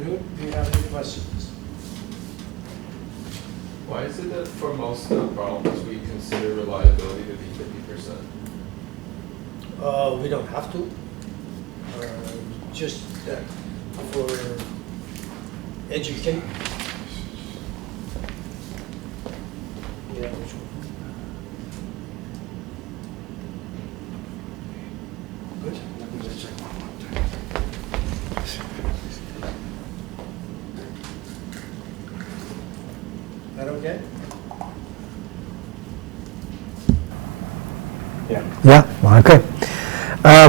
afternoon. Do you have any questions? Why is it that for most of the problems we consider reliability to be 50%? We don't have to. Just that for educate. Yeah, which one? Good. Let me just check one more time. That okay? Yeah, okay.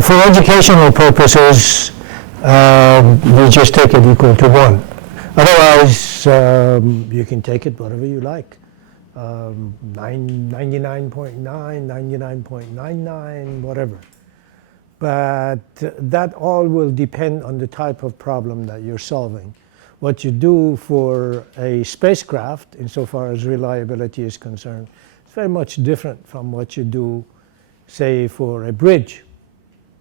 For educational purposes, we just take it equal to 1. Otherwise, you can take it whatever you like. 99.9, 99.99, whatever. But that all will depend on the type of problem that you're solving. What you do for a spacecraft, insofar as reliability is concerned, is very much different from what you do, say, for a bridge,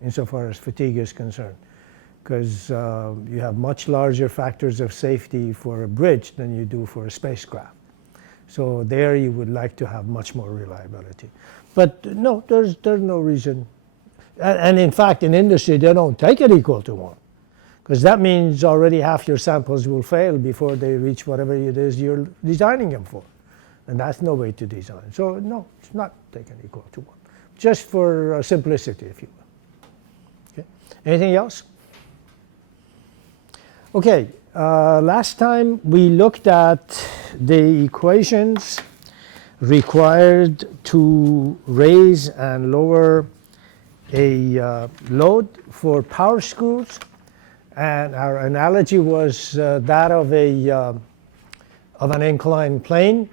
insofar as fatigue is concerned. Because you have much larger factors of safety for a bridge than you do for a spacecraft. So there you would like to have much more reliability. But no, there's no reason. And in fact, in industry, they don't take it equal to 1. Because that means already half your samples will fail before they reach whatever it is you're designing them for. And that's no way to design. So no, it's not taken equal to 1. Just for simplicity, if you will. Okay. Anything else? Okay, last time we looked at the equations required to raise and lower a load for power screws, and our analogy was that of an inclined plane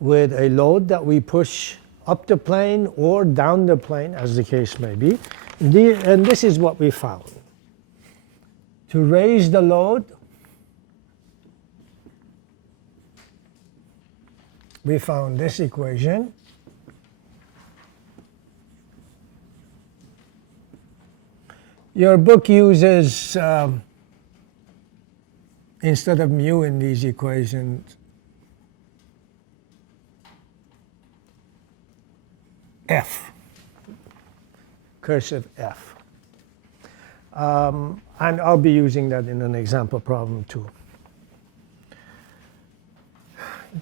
with a load that we push up the plane or down the plane, as the case may be. And this is what we found. To raise the load, we found this equation. Your book uses, instead of mu in these equations, F, cursive F. And I'll be using that in an example problem too.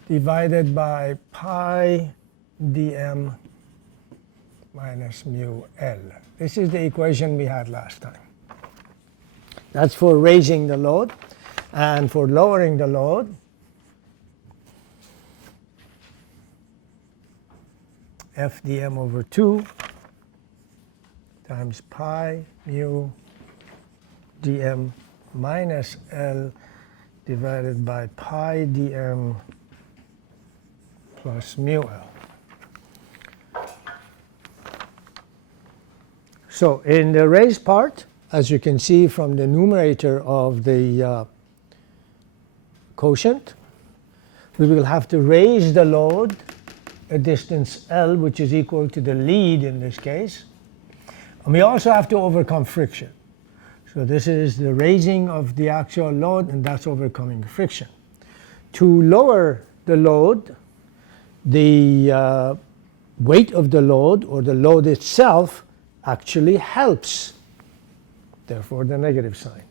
Divided by pi dm minus mu L. This is the equation we had last time. That's for raising the load. And for lowering the load, F dm over 2 times pi mu dm minus L divided by pi dm plus mu L. So in the raised part, as you can see from the numerator of the quotient, we will have to raise the load a distance L, which is equal to the lead in this case. And we also have to overcome friction. So this is the raising of the actual load, and that's overcoming friction. To lower the load, the weight of the load, or the load itself, actually helps. Therefore, the negative sign.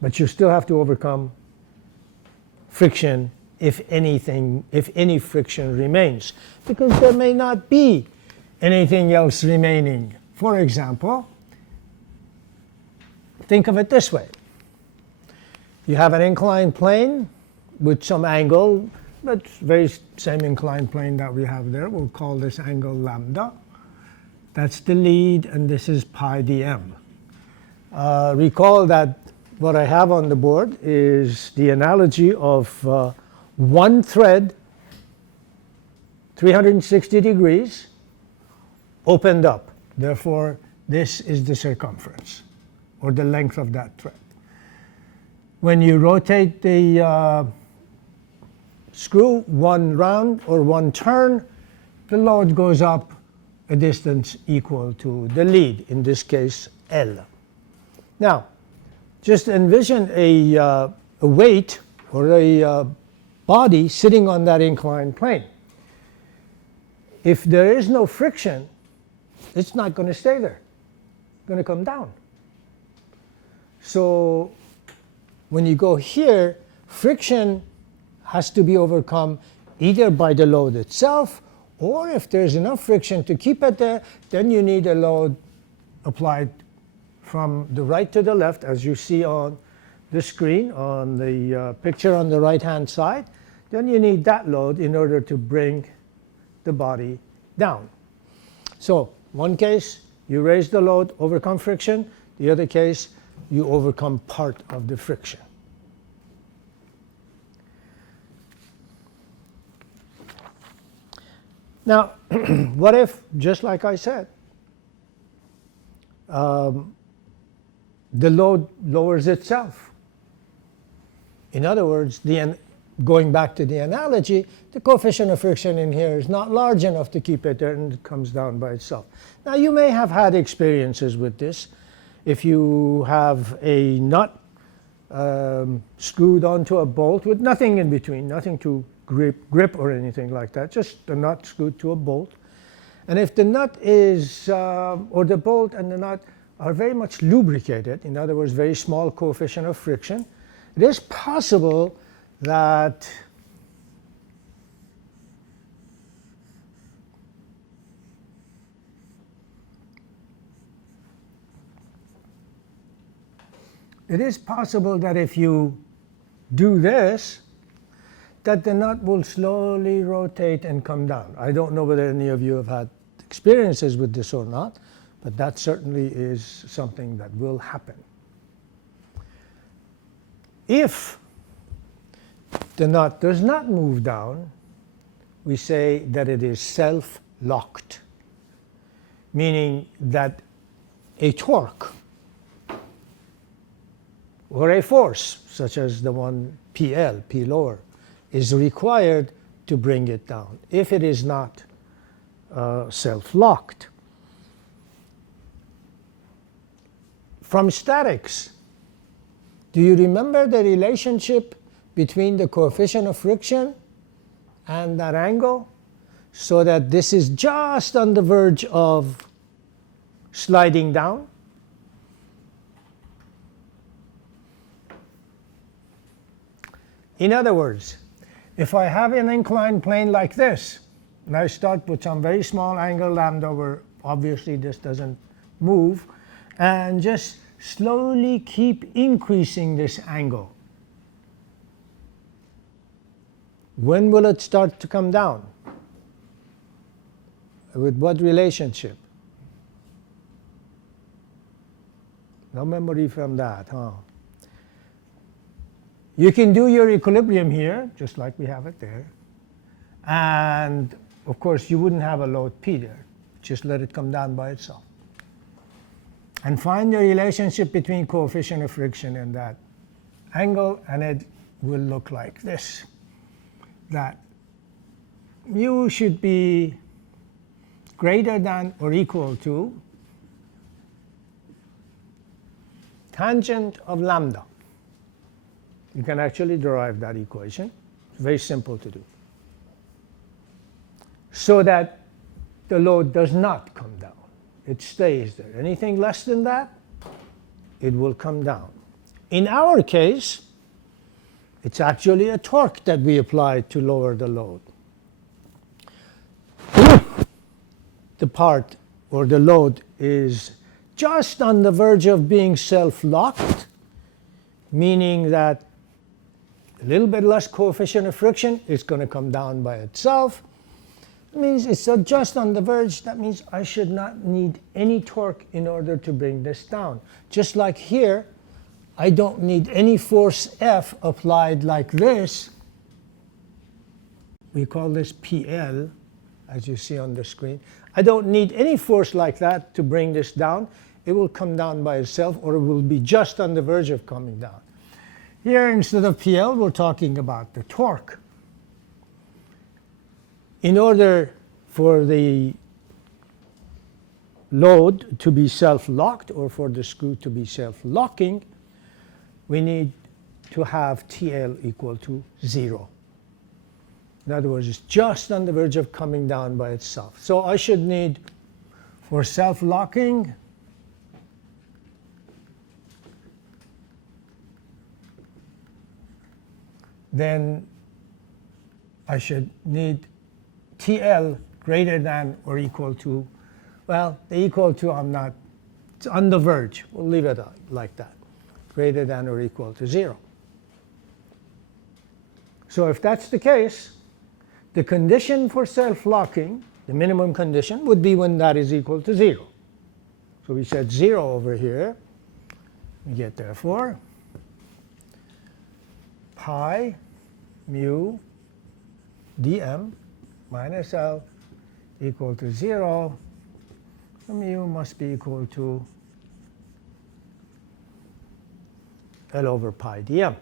But you still have to overcome friction if any friction remains, because there may not be anything else remaining. For example, think of it this way. You have an inclined plane with some angle, but very same inclined plane that we have there. We'll call this angle lambda. That's the lead, and this is pi dm. Recall that what I have on the board is the analogy of one thread, 360 degrees, opened up. Therefore, this is the circumference, or the length of that thread. When you rotate the screw one round or one turn, the load goes up a distance equal to the lead, in this case L. Now, Just envision a weight or a body sitting on that inclined plane. If there is no friction, it's not going to stay there. It's going to come down. So when you go here, friction has to be overcome either by the load itself, or if there's enough friction to keep it there, then you need a load applied from the right to the left, as you see on the screen, on the picture on the right-hand side. Then you need that load in order to bring the body down. So one case, you raise the load, overcome friction. The other case, you overcome part of the friction. Now, what if, just like I said, the load lowers itself? In other words, going back to the analogy, the coefficient of friction in here is not large enough to keep it there, and it comes down by itself. Now, you may have had experiences with this. If you have a nut screwed onto a bolt with nothing in between, nothing to grip or anything like that, just the nut screwed to a bolt. And if the nut is, or the bolt and the nut are very much lubricated, in other words, very small coefficient of friction, it is possible that if you do this, that the nut will slowly rotate and come down. I don't know whether any of you have had experiences with this or not, but that certainly is something that will happen. If the nut does not move down, we say that it is self-locked, meaning that a torque or a force, such as the one PL, P lower, is required to bring it down if it is not self-locked. From statics, do you remember the relationship between the coefficient of friction and that angle? So that this is just on the verge of sliding down. In other words, if I have an inclined plane like this, and I start with some very small angle lambda where obviously this doesn't move, and just slowly keep increasing this angle, when will it start to come down? With what relationship? No memory from that, huh? You can do your equilibrium here, just like we have it there. And of course, you wouldn't have a load P there. Just let it come down by itself. And find the relationship between coefficient of friction and that angle, and it will look like this. That mu should be greater than or equal to tangent of lambda. You can actually derive that equation. It's very simple to do. So that the load does not come down. It stays there. Anything less than that, it will come down. In our case, it's actually a torque that we apply to lower the load. The part or the load is just on the verge of being self-locked, meaning that a little bit less coefficient of friction, it's going to come down by itself. It means it's just on the verge. That means I should not need any torque in order to bring this down. Just like here, I don't need any force F applied like this. We call this PL, as you see on the screen. I don't need any force like that to bring this down. It will come down by itself, or it will be just on the verge of coming down. Here, instead of PL, we're talking about the torque. In order for the load to be self-locked, or for the screw to be self-locking, we need to have TL equal to 0. In other words, it's just on the verge of coming down by itself. So I should need, for self-locking, then I should need TL greater than or equal to, well, the equal to it's on the verge. We'll leave it like that. Greater than or equal to 0. So if that's the case, the condition for self-locking, the minimum condition, would be when that is equal to 0. So we set 0 over here. We get therefore pi mu dm minus L equal to 0. So mu must be equal to L over pi dm.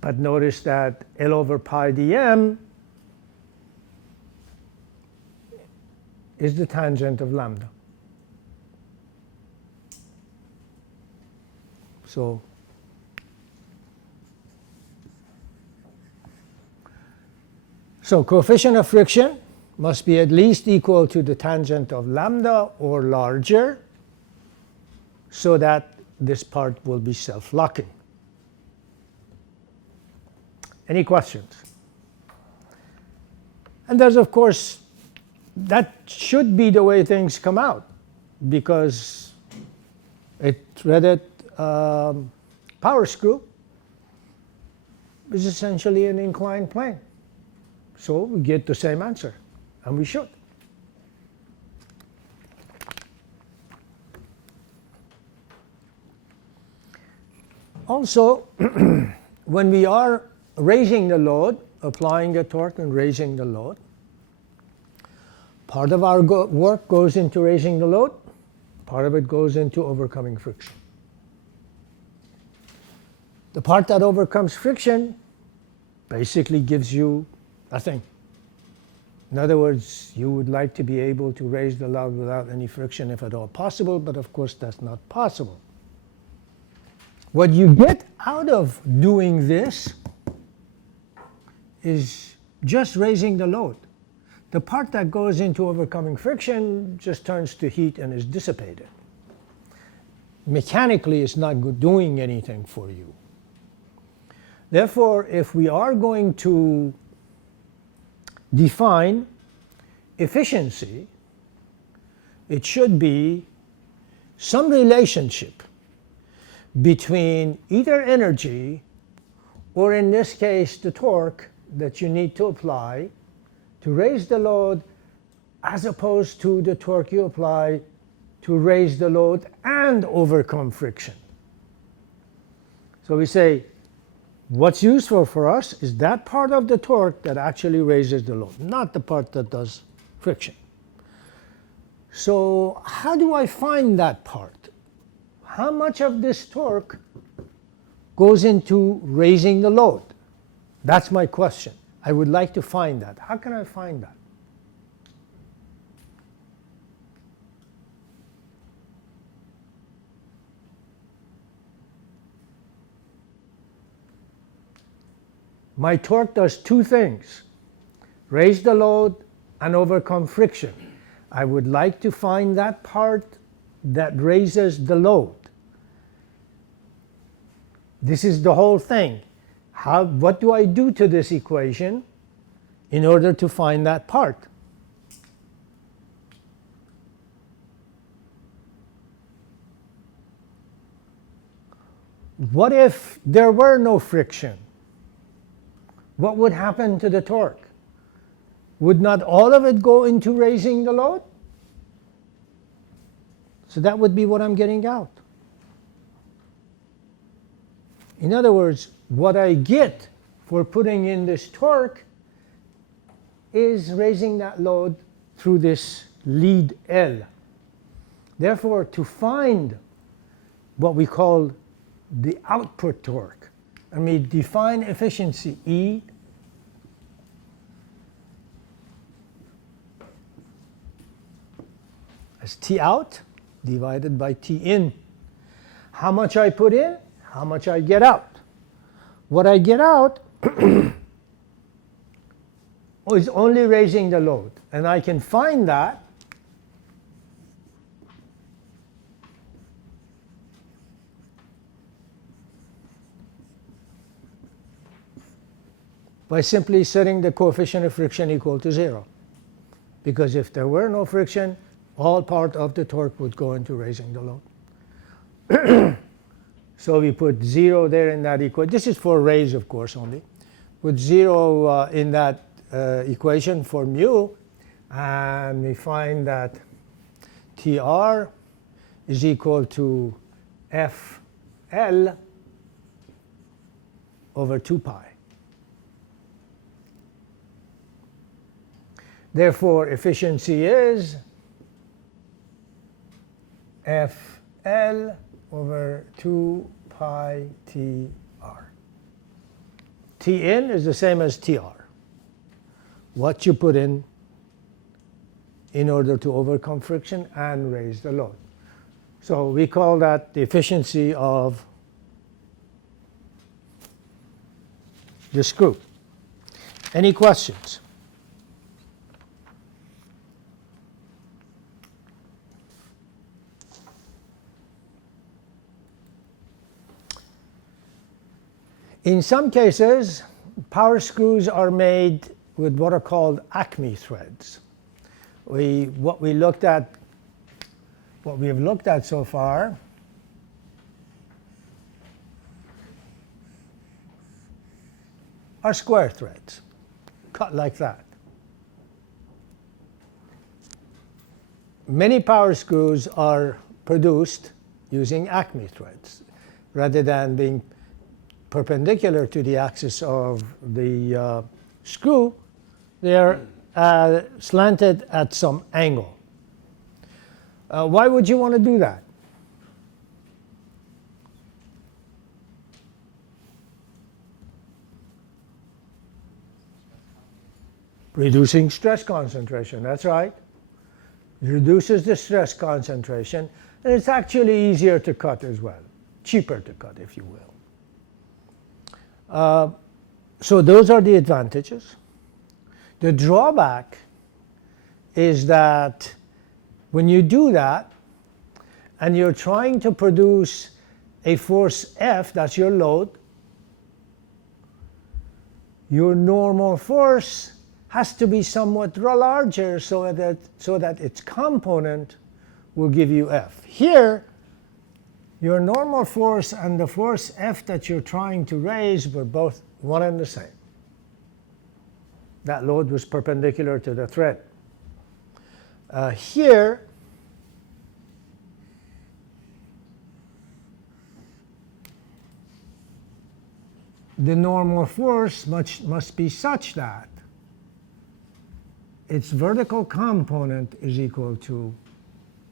But notice that L over pi dm is the tangent of lambda. So coefficient of friction must be at least equal to the tangent of lambda or larger, so that this part will be self-locking. Any questions? And there's, of course, that should be the way things come out, because a threaded power screw is essentially an inclined plane. So we get the same answer, and we should. Also, when we are raising the load, applying a torque and raising the load, part of our work goes into raising the load, part of it goes into overcoming friction. The part that overcomes friction basically gives you nothing. In other words, you would like to be able to raise the load without any friction if at all possible, but of course that's not possible. What you get out of doing this is just raising the load. The part that goes into overcoming friction just turns to heat and is dissipated. Mechanically, it's not doing anything for you. Therefore, if we are going to define efficiency, it should be some relationship between either energy, or in this case the torque that you need to apply to raise the load, as opposed to the torque you apply to raise the load and overcome friction. So we say what's useful for us is that part of the torque that actually raises the load, not the part that does friction. So how do I find that part? How much of this torque goes into raising the load? That's my question. I would like to find that. How can I find that? My torque does two things: raise the load and overcome friction. I would like to find that part that raises the load. This is the whole thing. What do I do to this equation in order to find that part? What if there were no friction? What would happen to the torque? Would not all of it go into raising the load? So that would be what I'm getting out. In other words, what I get for putting in this torque is raising that load through this lead L. Therefore, to find what we call the output torque, and we define efficiency E as T out divided by T in. how much I put in, how much I get out. What I get out is only raising the load. And I can find that by simply setting the coefficient of friction equal to 0. Because if there were no friction, all part of the torque would go into raising the load. So we put 0 there in that equation. This is for raise, of course, only. Put 0 in that equation for mu, and we find that Tr is equal to Fl over 2 pi. Therefore, efficiency is Fl over 2 pi Tr. Tin is the same as Tr. What you put in order to overcome friction and raise the load. So we call that the efficiency of the screw. Any questions? In some cases, power screws are made with what are called Acme threads. What we have looked at so far are square threads, cut like that. Many power screws are produced using Acme threads rather than being perpendicular to the axis of the screw. They are slanted at some angle. Why would you want to do that? Reducing stress concentration, that's right. It reduces the stress concentration, and it's actually easier to cut as well, cheaper to cut, if you will. So those are the advantages. The drawback is that when you do that and you're trying to produce a force F, that's your load, your normal force has to be somewhat larger so that its component will give you F. Here, your normal force and the force F that you're trying to raise were both one and the same. That load was perpendicular to the thread. Here, the normal force must be such that its vertical component is equal to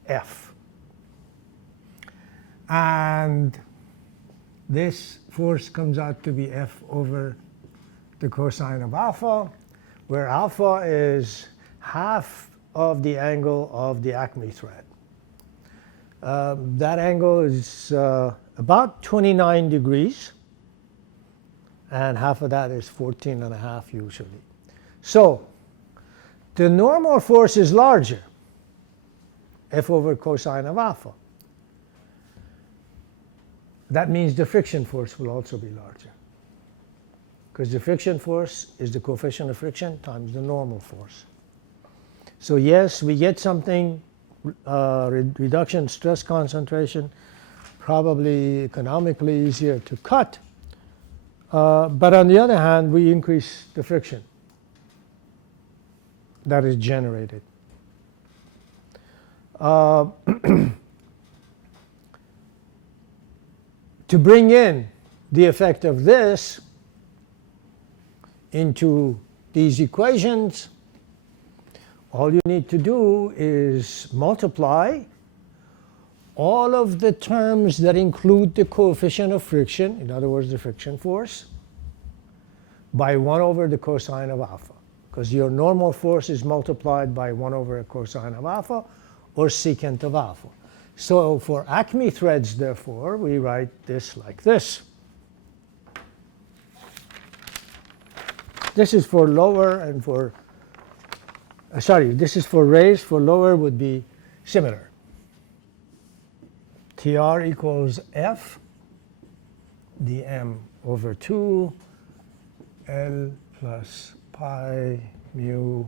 F. And this force comes out to be F over the cosine of alpha, where alpha is half of the angle of the Acme thread. That angle is about 29 degrees, and half of that is 14.5 usually. So the normal force is larger, F over cosine of alpha. That means the friction force will also be larger, because the friction force is the coefficient of friction times the normal force. So yes, we get something, reduction stress concentration, probably economically easier to cut, but on the other hand, we increase the friction that is generated. To bring in the effect of this into these equations, all you need to do is multiply all of the terms that include the coefficient of friction, in other words, the friction force, by 1 over the cosine of alpha, because your normal force is multiplied by 1 over a cosine of alpha, or secant of alpha. So for Acme threads, therefore, we write this like this. This is for lower and for, this is for raised, for lower would be similar. TR equals F dm over 2 L plus pi mu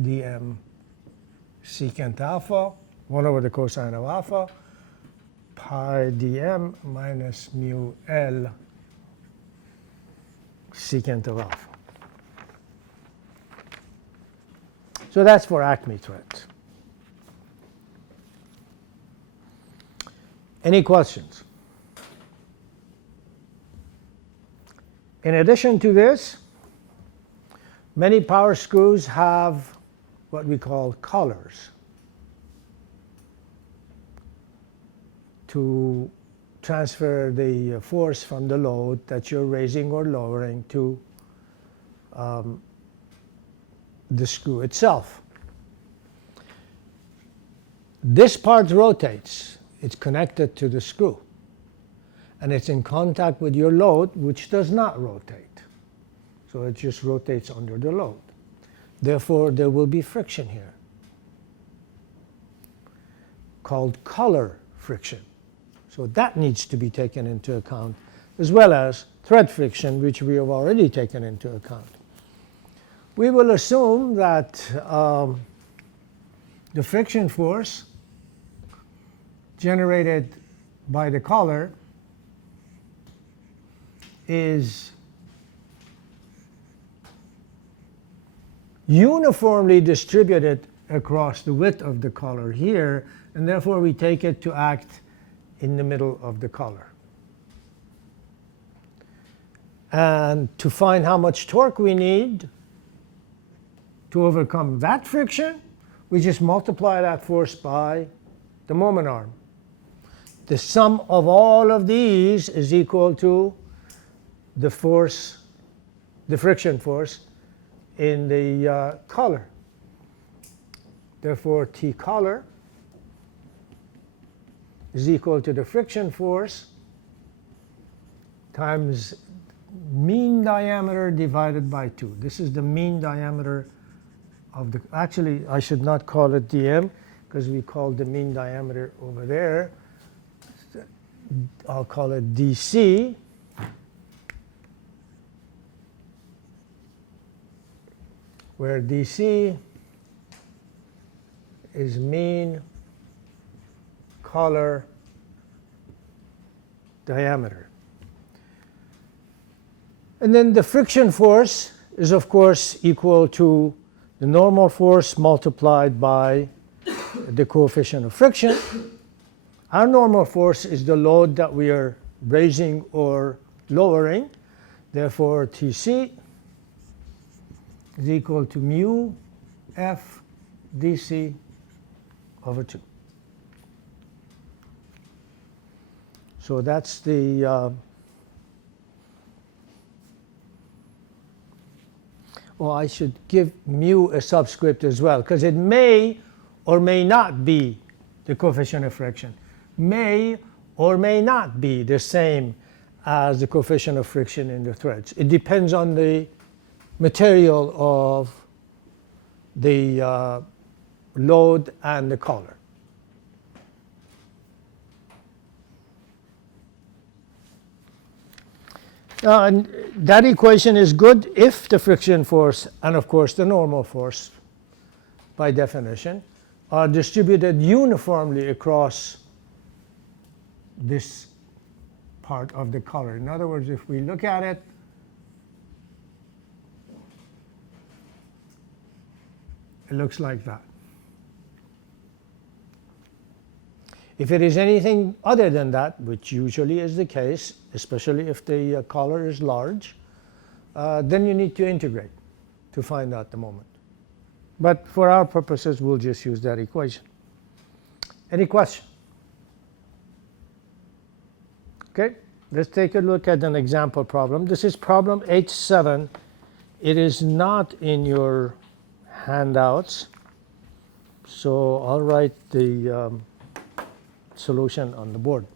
dm secant alpha, 1 over the cosine of alpha, pi dm minus mu L secant of alpha. So that's for Acme threads. Any questions? In addition to this, many power screws have what we call collars to transfer the force from the load that you're raising or lowering to the screw itself. This part rotates. It's connected to the screw. And it's in contact with your load, which does not rotate. So it just rotates under the load. Therefore, there will be friction here, called collar friction. So that needs to be taken into account, as well as thread friction, which we have already taken into account. We will assume that the friction force generated by the collar is uniformly distributed across the width of the collar here, and therefore we take it to act in the middle of the collar. And to find how much torque we need to overcome that friction, we just multiply that force by the moment arm. The sum of all of these is equal to the force, the friction force in the collar. Therefore, T collar is equal to the friction force times mean diameter divided by 2. This is the mean diameter of the, actually I should not call it dm because we call the mean diameter over there. I'll call it dc. Where dc is mean collar diameter. And then the friction force is, of course, equal to the normal force multiplied by the coefficient of friction. Our normal force is the load that we are raising or lowering. Therefore, Tc is equal to mu F dc over 2. So that's the well, I should give mu a subscript as well, because it may or may not be the coefficient of friction. May or may not be the same as the coefficient of friction in the threads. It depends on the material of the load and the collar. And that equation is good if the friction force and, of course, the normal force, by definition, are distributed uniformly across this part of the collar. In other words, if we look at it, it looks like that. If it is anything other than that, which usually is the case, especially if the collar is large, then you need to integrate to find out the moment. But for our purposes, we'll just use that equation. Any question? Okay, let's take a look at an example problem. This is problem H7. It is not in your handouts, so I'll write the solution on the board.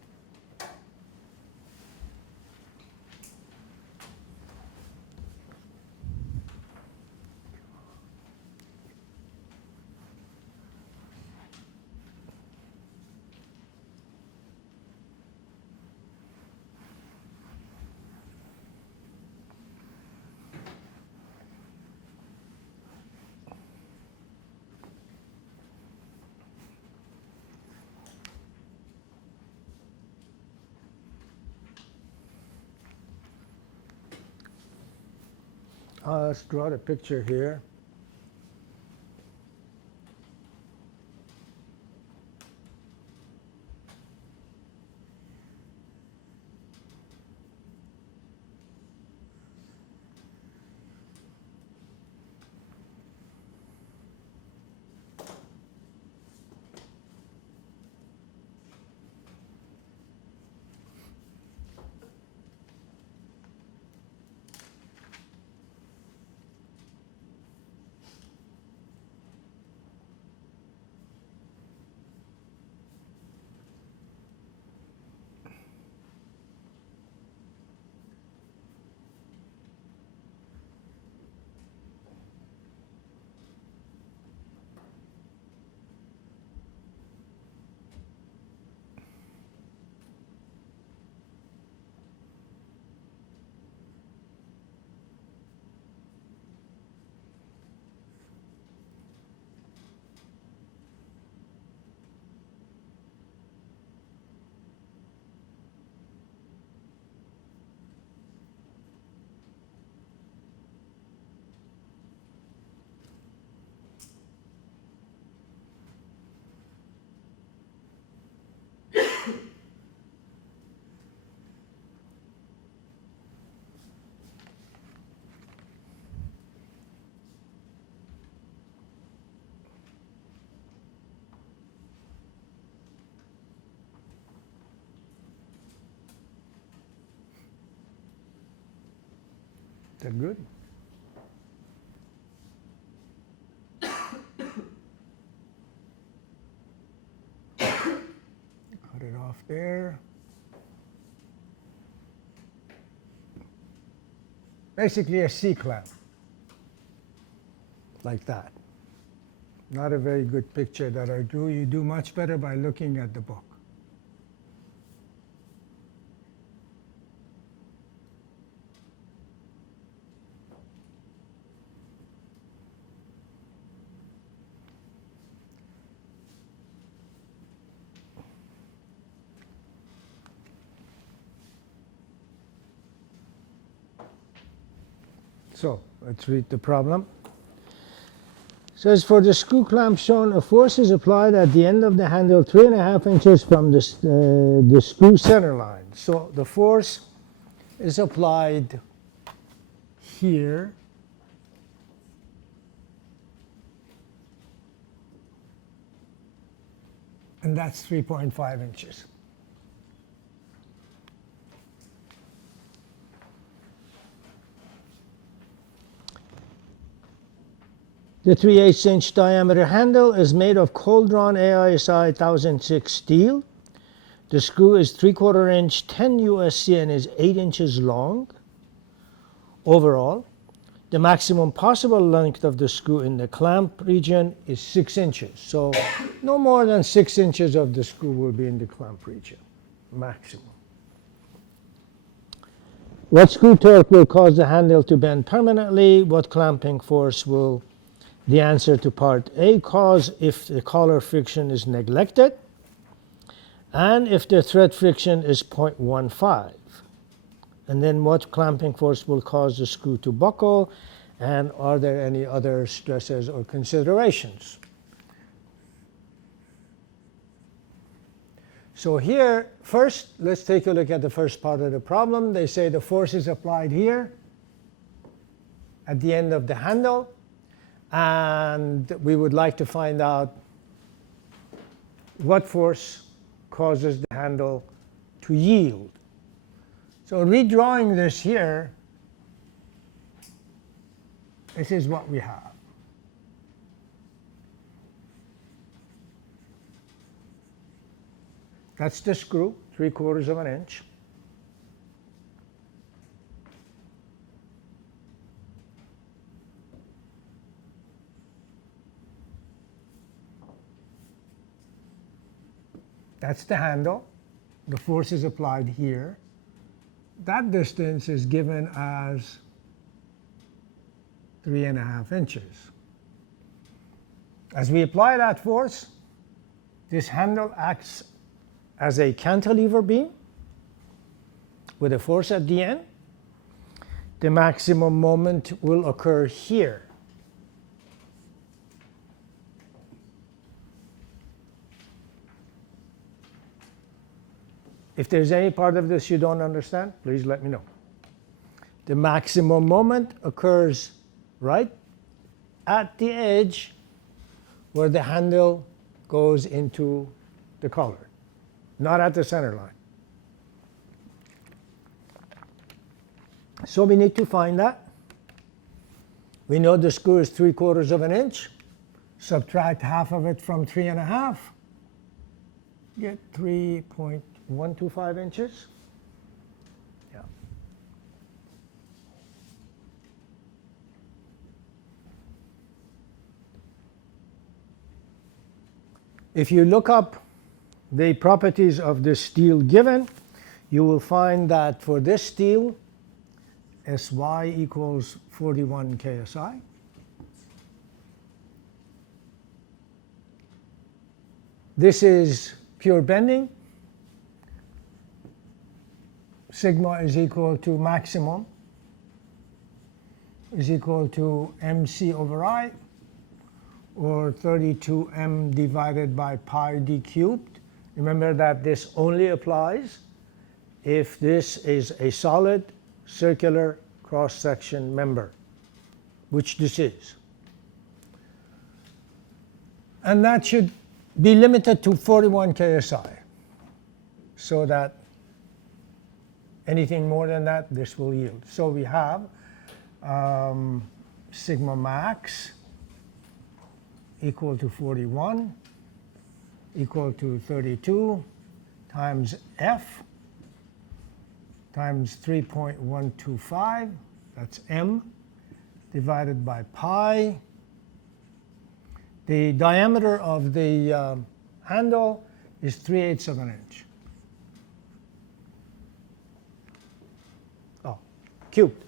Let's draw the picture here. Is that good? Cut it off there. Basically a C-clamp, like that. Not a very good picture that I drew. You do much better by looking at the book. So let's read the problem. It says, for the screw clamp shown, a force is applied at the end of the handle 3.5 inches from the screw center line. So the force is applied here. And that's 3.5 inches. The 3/8 inch diameter handle is made of cold drawn AISI 1006 steel. The screw is 3/4 inch 10 USC and is 8 inches long. Overall, the maximum possible length of the screw in the clamp region is 6 inches. So no more than 6 inches of the screw will be in the clamp region, maximum. What screw torque will cause the handle to bend permanently? What clamping force will the answer to part A cause if the collar friction is neglected, and if the thread friction is 0.15? And then what clamping force will cause the screw to buckle, and are there any other stresses or considerations? So here, first, let's take a look at the first part of the problem. They say the force is applied here at the end of the handle, and we would like to find out what force causes the handle to yield. So redrawing this here, this is what we have. That's the screw, 3/4 of an inch. That's the handle. The force is applied here. That distance is given as 3.5 inches. As we apply that force, this handle acts as a cantilever beam with a force at the end. The maximum moment will occur here. If there's any part of this you don't understand, please let me know. The maximum moment occurs right at the edge where the handle goes into the collar, not at the center line. So we need to find that. We know the screw is 3/4 of an inch. Subtract half of it from 3.5. Get 3.125 inches. Yeah. If you look up the properties of the steel given, you will find that for this steel, Sy equals 41 KSI. This is pure bending. Sigma is equal to maximum is equal to MC over I, or 32m divided by pi d cubed. Remember that this only applies if this is a solid circular cross-section member, which this is. And that should be limited to 41 KSI, so that anything more than that, this will yield. So we have sigma max equal to 41 equal to 32 times F times 3.125, that's M, divided by pi. The diameter of the handle is 3/8 of an inch. Oh, cubed.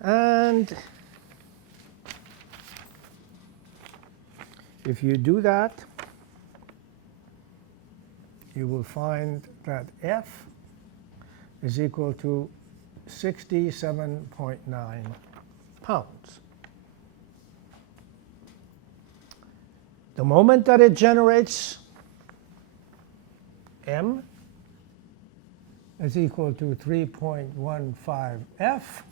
And if you do that, you will find that F is equal to 67.9 pounds. The moment that it generates, M is equal to 3.15 F,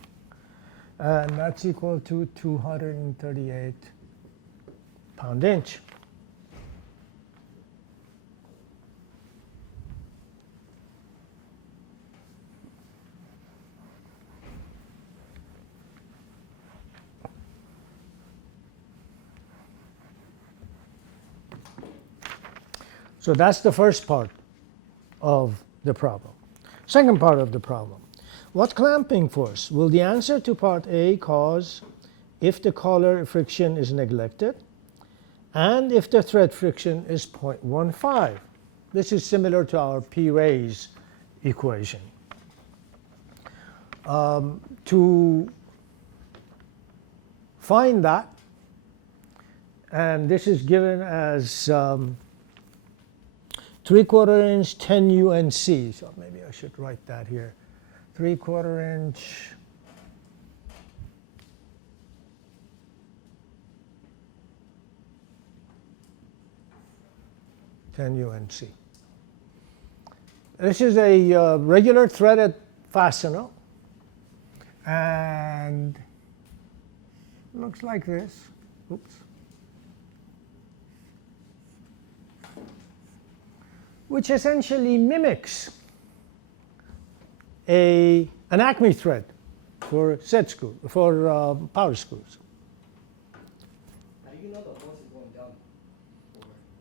and that's equal to 238 pound-inch. So that's the first part of the problem. Second part of the problem. What clamping force will the answer to part A cause if the collar friction is neglected and if the thread friction is 0.15? This is similar to our P-raise equation. To find that, and this is given as 3/4 inch 10 UNC, so maybe I should write that here. 3/4 inch UNC. This is a regular threaded fastener, and looks like this. Oops. Which essentially mimics an Acme thread for set screw, for power screws. know the force is going down?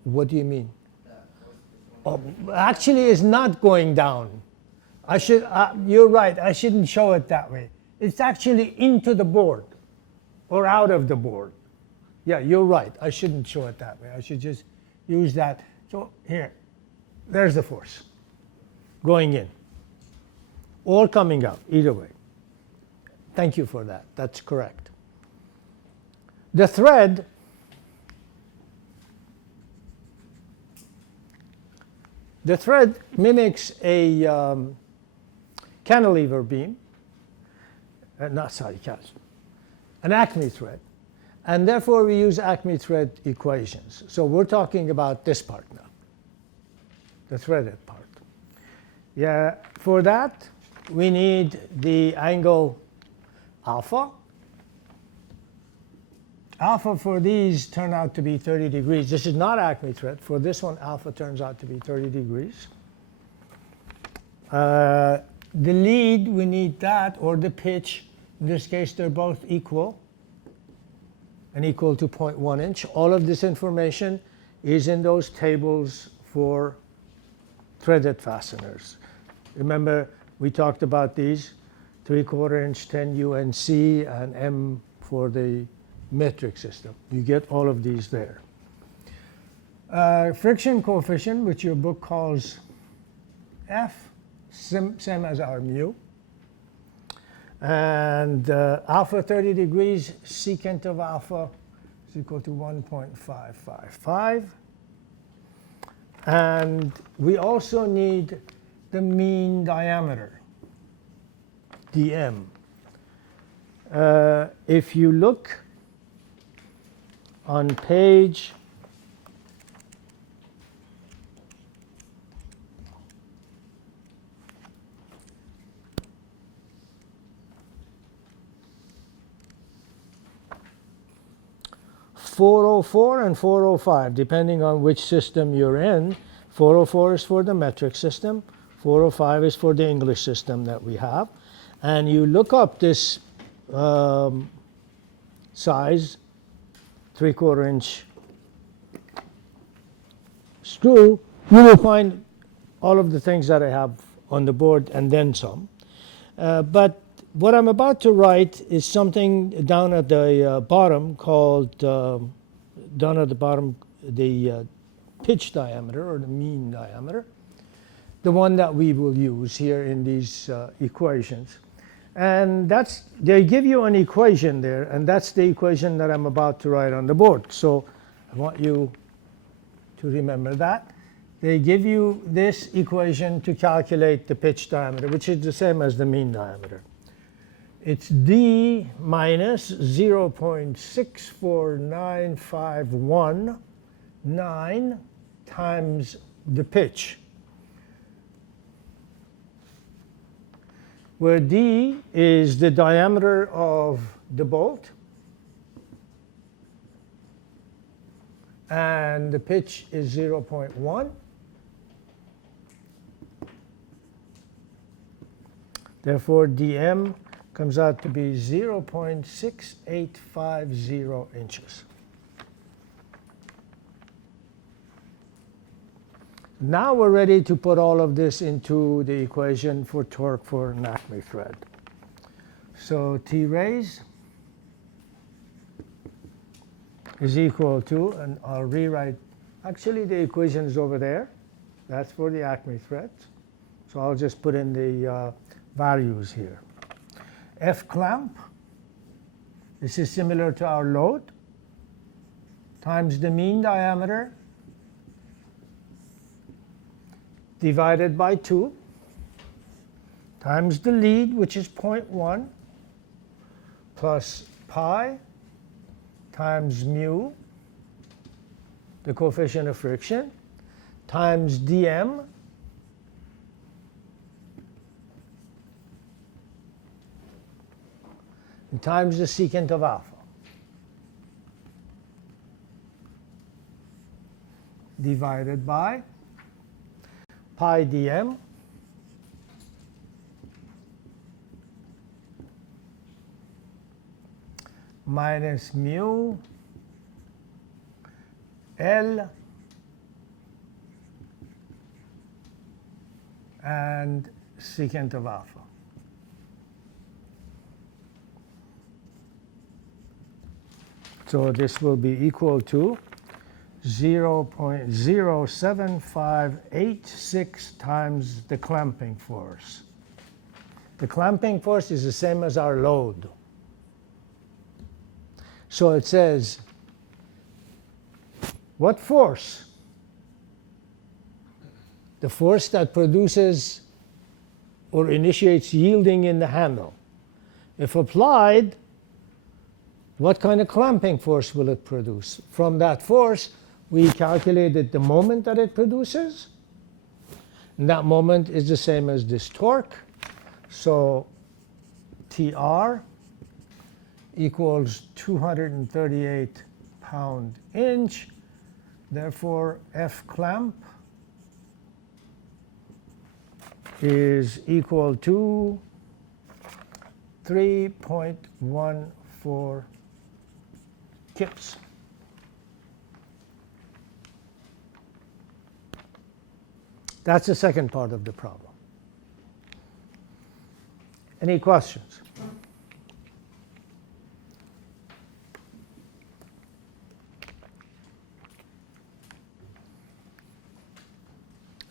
Or What do you mean? that force is going Oh, actually, it's not going down. You're right, I shouldn't show it that way. It's actually into the board or out of the board. Yeah, you're right. I shouldn't show it that way. I should just use that. So here, there's the force going in or coming out, either way. Thank you for that. That's correct. The thread mimics a cantilever beam, an Acme thread, and therefore we use Acme thread equations. So we're talking about this part now, the threaded part. Yeah, for that we need the angle alpha. Alpha for these turn out to be 30 degrees. This is not Acme thread. For this one, alpha turns out to be 30 degrees. The lead, we need that, or the pitch. In this case, they're both equal and equal to 0.1 inch. All of this information is in those tables for threaded fasteners. Remember, we talked about these, 3/4 inch, 10 UNC, and M for the metric system. You get all of these there. Friction coefficient, which your book calls F, same as our mu. And alpha 30 degrees, secant of alpha is equal to 1.555. And we also need the mean diameter, dm. If you look on page 404 and 405, depending on which system you're in. 404 is for the metric system, 405 is for the English system that we have. And you look up this size, 3/4 inch screw, you will find all of the things that I have on the board and then some. But what I'm about to write is something down at the bottom called, down at the bottom, the pitch diameter or the mean diameter, the one that we will use here in these equations. And they give you an equation there, and that's the equation that I'm about to write on the board. So I want you to remember that. They give you this equation to calculate the pitch diameter, which is the same as the mean diameter. It's D minus 0.649519 times the pitch, where D is the diameter of the bolt and the pitch is 0.1. Therefore, dm comes out to be 0.6850 inches. Now we're ready to put all of this into the equation for torque for an Acme thread. So T raise is equal to, and I'll rewrite, actually the equation is over there. That's for the Acme thread. So I'll just put in the values here. F clamp, this is similar to our load, times the mean diameter divided by 2 times the lead, which is 0.1, plus pi times mu, the coefficient of friction, times dm, and times the secant of alpha, divided by pi dm minus mu L and secant of alpha. So this will be equal to 0.07586 times the clamping force. The clamping force is the same as our load. So it says, what force? The force that produces or initiates yielding in the handle. If applied, what kind of clamping force will it produce? From that force, we calculated the moment that it produces. And that moment is the same as this torque. So TR equals 238 pound-inch. Therefore, F clamp is equal to 3.14 kips. That's the second part of the problem. Any questions?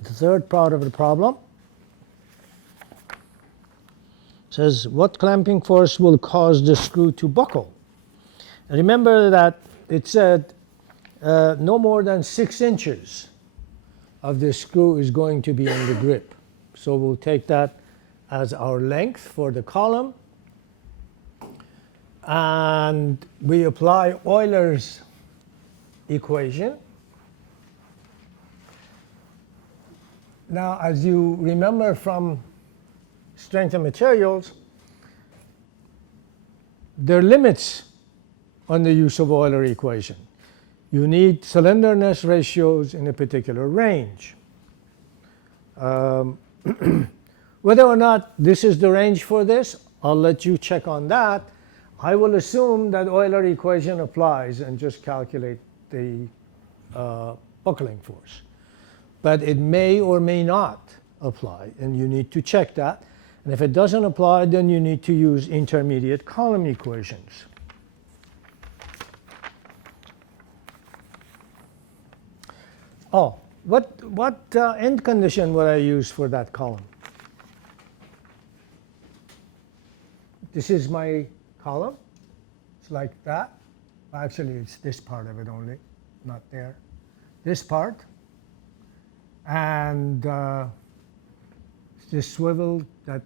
The third part of the problem says, what clamping force will cause the screw to buckle? And remember that it said no more than 6 inches of the screw is going to be in the grip. So we'll take that as our length for the column. And we apply Euler's equation. Now, as you remember from strength of materials, there are limits on the use of Euler equation. You need cylinderness ratios in a particular range. Whether or not this is the range for this, I'll let you check on that. I will assume that Euler equation applies and just calculate the buckling force. But it may or may not apply, and you need to check that. And if it doesn't apply, then you need to use intermediate column equations. Oh, what end condition would I use for that column? This is my column. It's like that. Actually, it's this part of it only, not there. This part. And it's this swivel that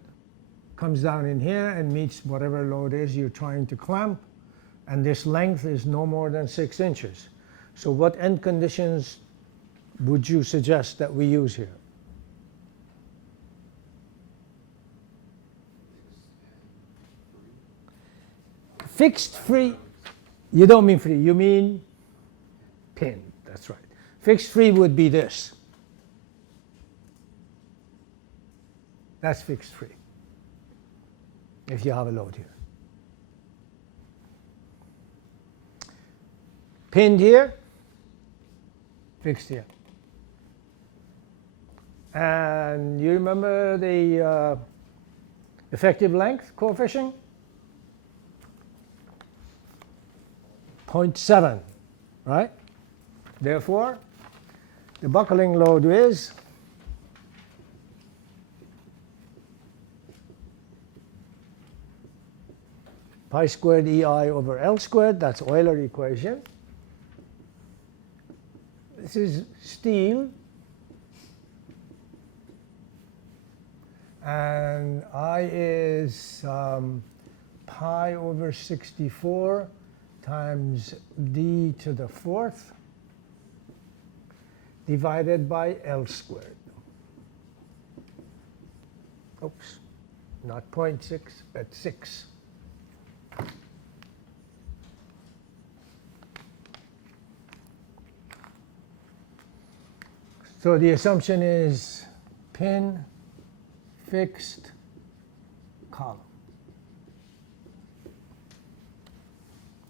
comes down in here and meets whatever load is you're trying to clamp. And this length is no more than 6 inches. So what end conditions would you suggest that we use here? Fixed free, you don't mean free, you mean pin, that's right. Fixed free would be this. That's fixed free, if you have a load here. Pinned here, fixed here. And you remember the effective length coefficient? 0.7, right? Therefore, the buckling load is pi squared EI over L squared. That's Euler equation. This is steel. And I is pi over 64 times d to the 4th divided by L squared. Oops, not 0.6, but 6. So the assumption is pin, fixed, column.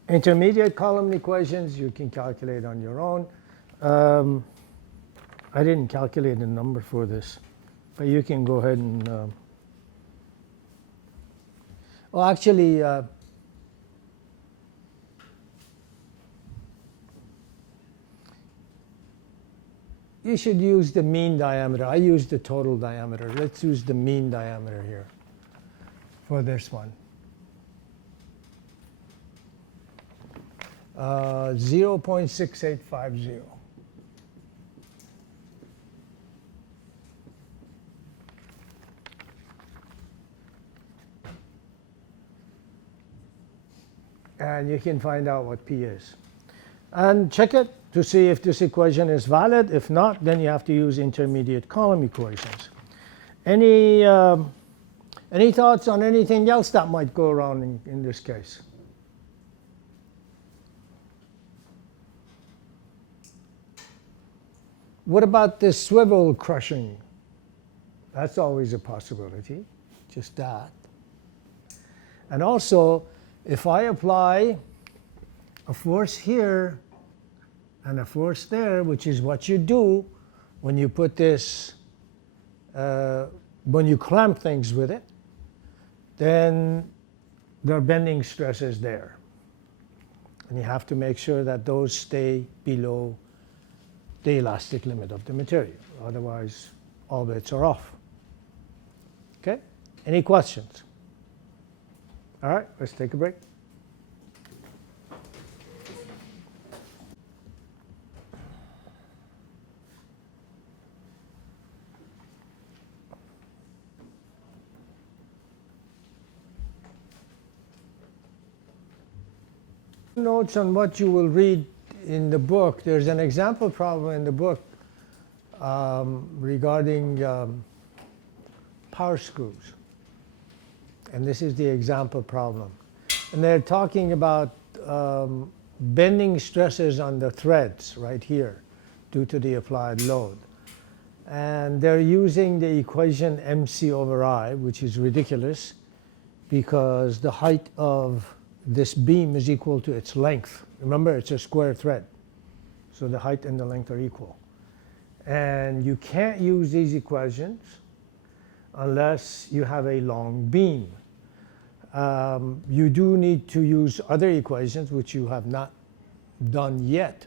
Intermediate column equations you can calculate on your own. I didn't calculate a number for this, but you can go ahead and. Oh, actually, you should use the mean diameter. I use the total diameter. Let's use the mean diameter here for this one. 0.6850. And you can find out what P is. And check it to see if this equation is valid. If not, then you have to use intermediate column equations. Any thoughts on anything else that might go around in this case? What about this swivel crushing? That's always a possibility, just that. And also, if I apply a force here and a force there, which is what you do when you put this, when you clamp things with it, then there are bending stresses there. And you have to make sure that those stay below the elastic limit of the material. Otherwise, all bets are off. Okay? Any questions? All right, let's take a break. Notes on what you will read in the book. There's an example problem in the book regarding power screws. And this is the example problem. And they're talking about bending stresses on the threads right here due to the applied load. And they're using the equation MC over I, which is ridiculous because the height of this beam is equal to its length. Remember, it's a square thread. So the height and the length are equal. And you can't use these equations unless you have a long beam. You do need to use other equations, which you have not done yet.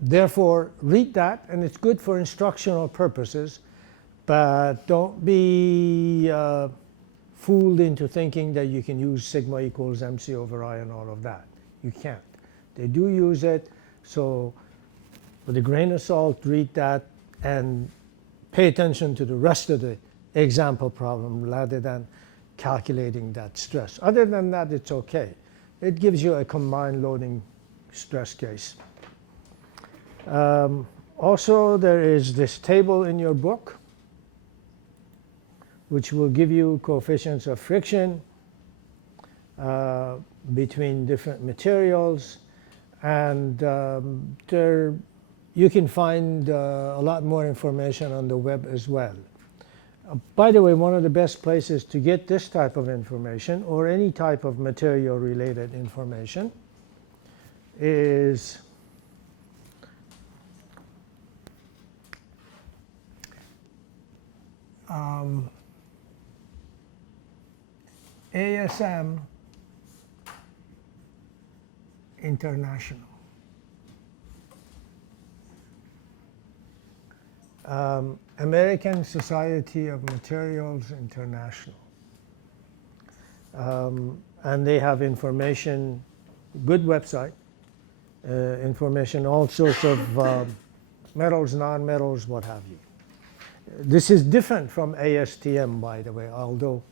Therefore, read that, and it's good for instructional purposes, but don't be fooled into thinking that you can use sigma equals MC over I and all of that. You can't. They do use it, so with a grain of salt, read that and pay attention to the rest of the example problem rather than calculating that stress. Other than that, it's okay. It gives you a combined loading stress case. Also, there is this table in your book which will give you coefficients of friction between different materials, and there you can find a lot more information on the web as well. By the way, one of the best places to get this type of information or any type of material related information is ASM International. American Society of Materials International. And they have information, good website, information, all sorts of metals, non-metals, what have you. This is different from ASTM, by the way, although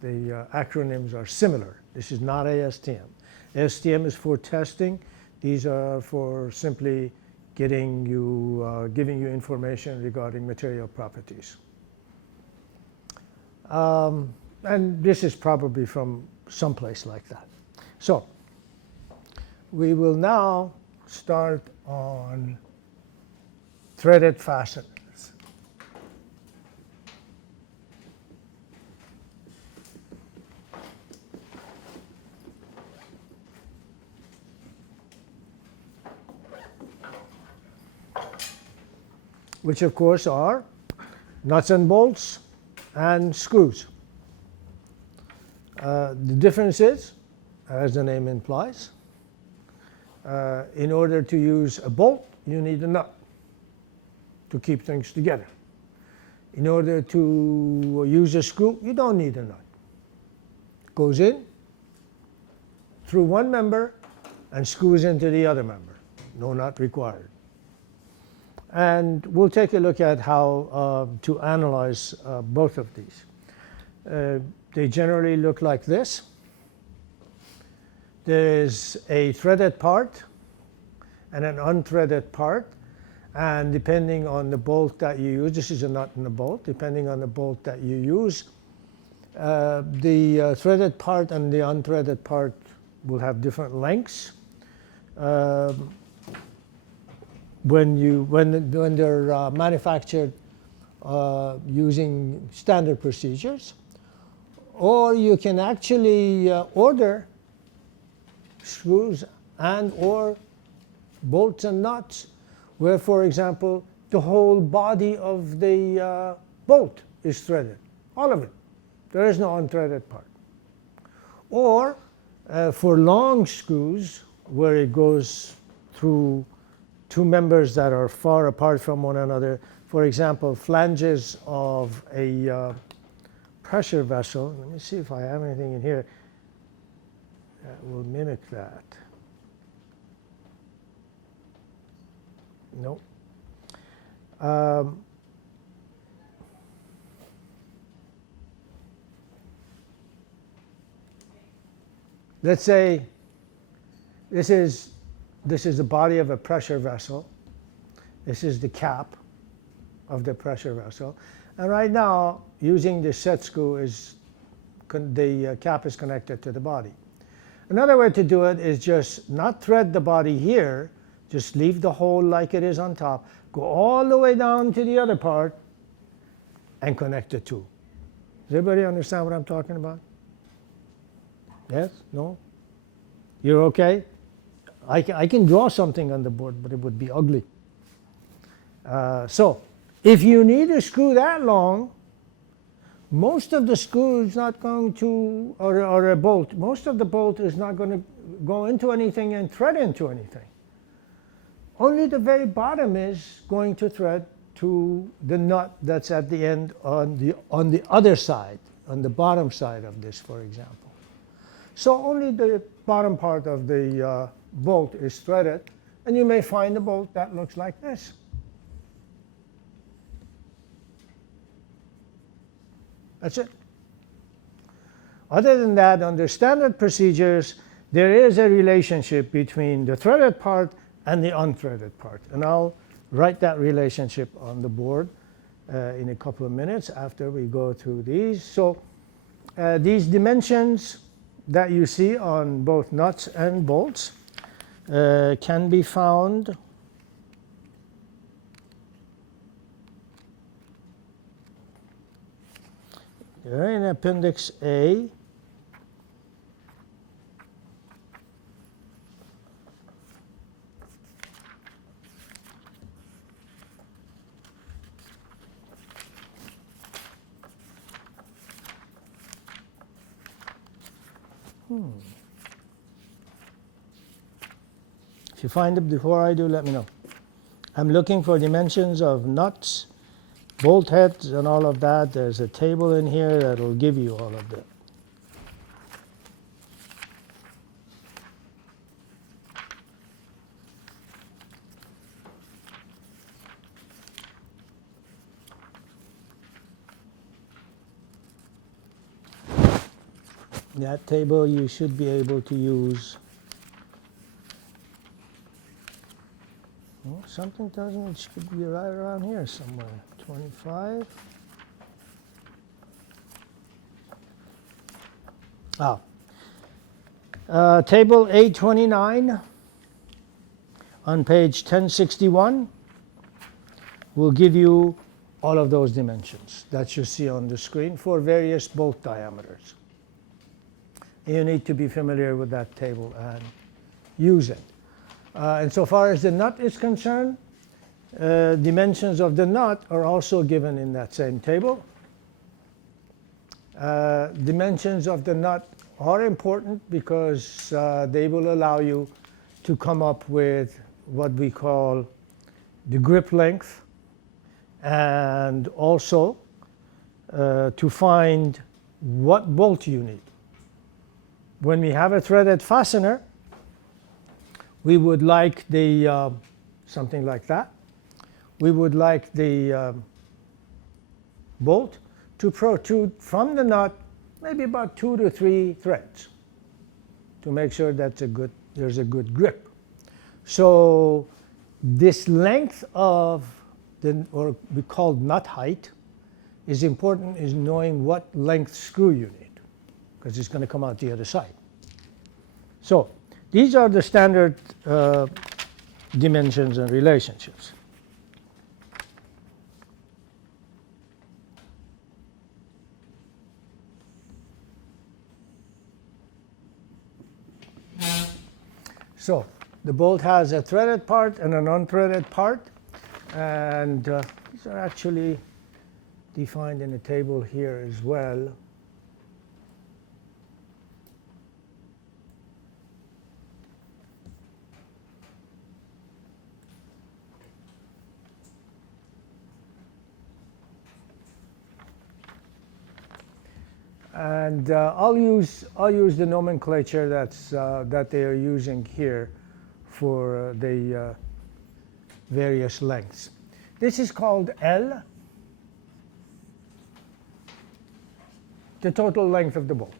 the acronyms are similar. This is not ASTM. ASTM is for testing. These are for simply giving you information regarding material properties. And this is probably from someplace like that. So we will now start on threaded fasteners. which of course are nuts and bolts and screws. The difference is, as the name implies, in order to use a bolt, you need a nut to keep things together. In order to use a screw, you don't need a nut. It goes in through one member and screws into the other member. No nut required. And we'll take a look at how to analyze both of these. They generally look like this. There is a threaded part and an unthreaded part. And depending on the bolt that you use, this is a nut and a bolt, depending on the bolt that you use, the threaded part and the unthreaded part will have different lengths. When they're manufactured using standard procedures, or you can actually order screws and or bolts and nuts where, for example, the whole body of the bolt is threaded, all of it. There is no unthreaded part. Or for long screws where it goes through two members that are far apart from one another, for example, flanges of a pressure vessel. Let me see if I have anything in here that will mimic that. No. Let's say this is the body of a pressure vessel. This is the cap of the pressure vessel. And right now, using the set screw, the cap is connected to the body. Another way to do it is just not thread the body here, just leave the hole like it is on top, go all the way down to the other part, and connect the two. Does everybody understand what I'm talking about? Yes? No? You're okay? I can draw something on the board, but it would be ugly. So, if you need a screw that long, most of the screw is not going to, or a bolt, most of the bolt is not going to go into anything and thread into anything. Only the very bottom is going to thread to the nut that's at the end on the other side, on the bottom side of this, for example. So only the bottom part of the bolt is threaded, and you may find a bolt that looks like this. That's it. Other than that, under standard procedures, there is a relationship between the threaded part and the unthreaded part. And I'll write that relationship on the board in a couple of minutes after we go through these. So these dimensions that you see on both nuts and bolts can be found there in Appendix A. If you find it before I do, let me know. I'm looking for dimensions of nuts, bolt heads, and all of that. There's a table in here that will give you all of that. That table you should be able to use. Well, something tells me it should be right around here somewhere. 25. Table A29 on page 1061 will give you all of those dimensions that you see on the screen for various bolt diameters. You need to be familiar with that table and use it. And so far as the nut is concerned, dimensions of the nut are also given in that same table. Dimensions of the nut are important because they will allow you to come up with what we call the grip length, and also to find what bolt you need. When we have a threaded fastener, we would like the something like that. We would like the bolt to protrude from the nut maybe about 2 to 3 threads to make sure that there's a good grip. So this length of or we call nut height is important, is knowing what length screw you need, because it's going to come out the other side. So these are the standard dimensions and relationships. So the bolt has a threaded part and an unthreaded part, and these are actually defined in a table here as well. And I'll use the nomenclature that they are using here for the various lengths. This is called L, the total length of the bolt.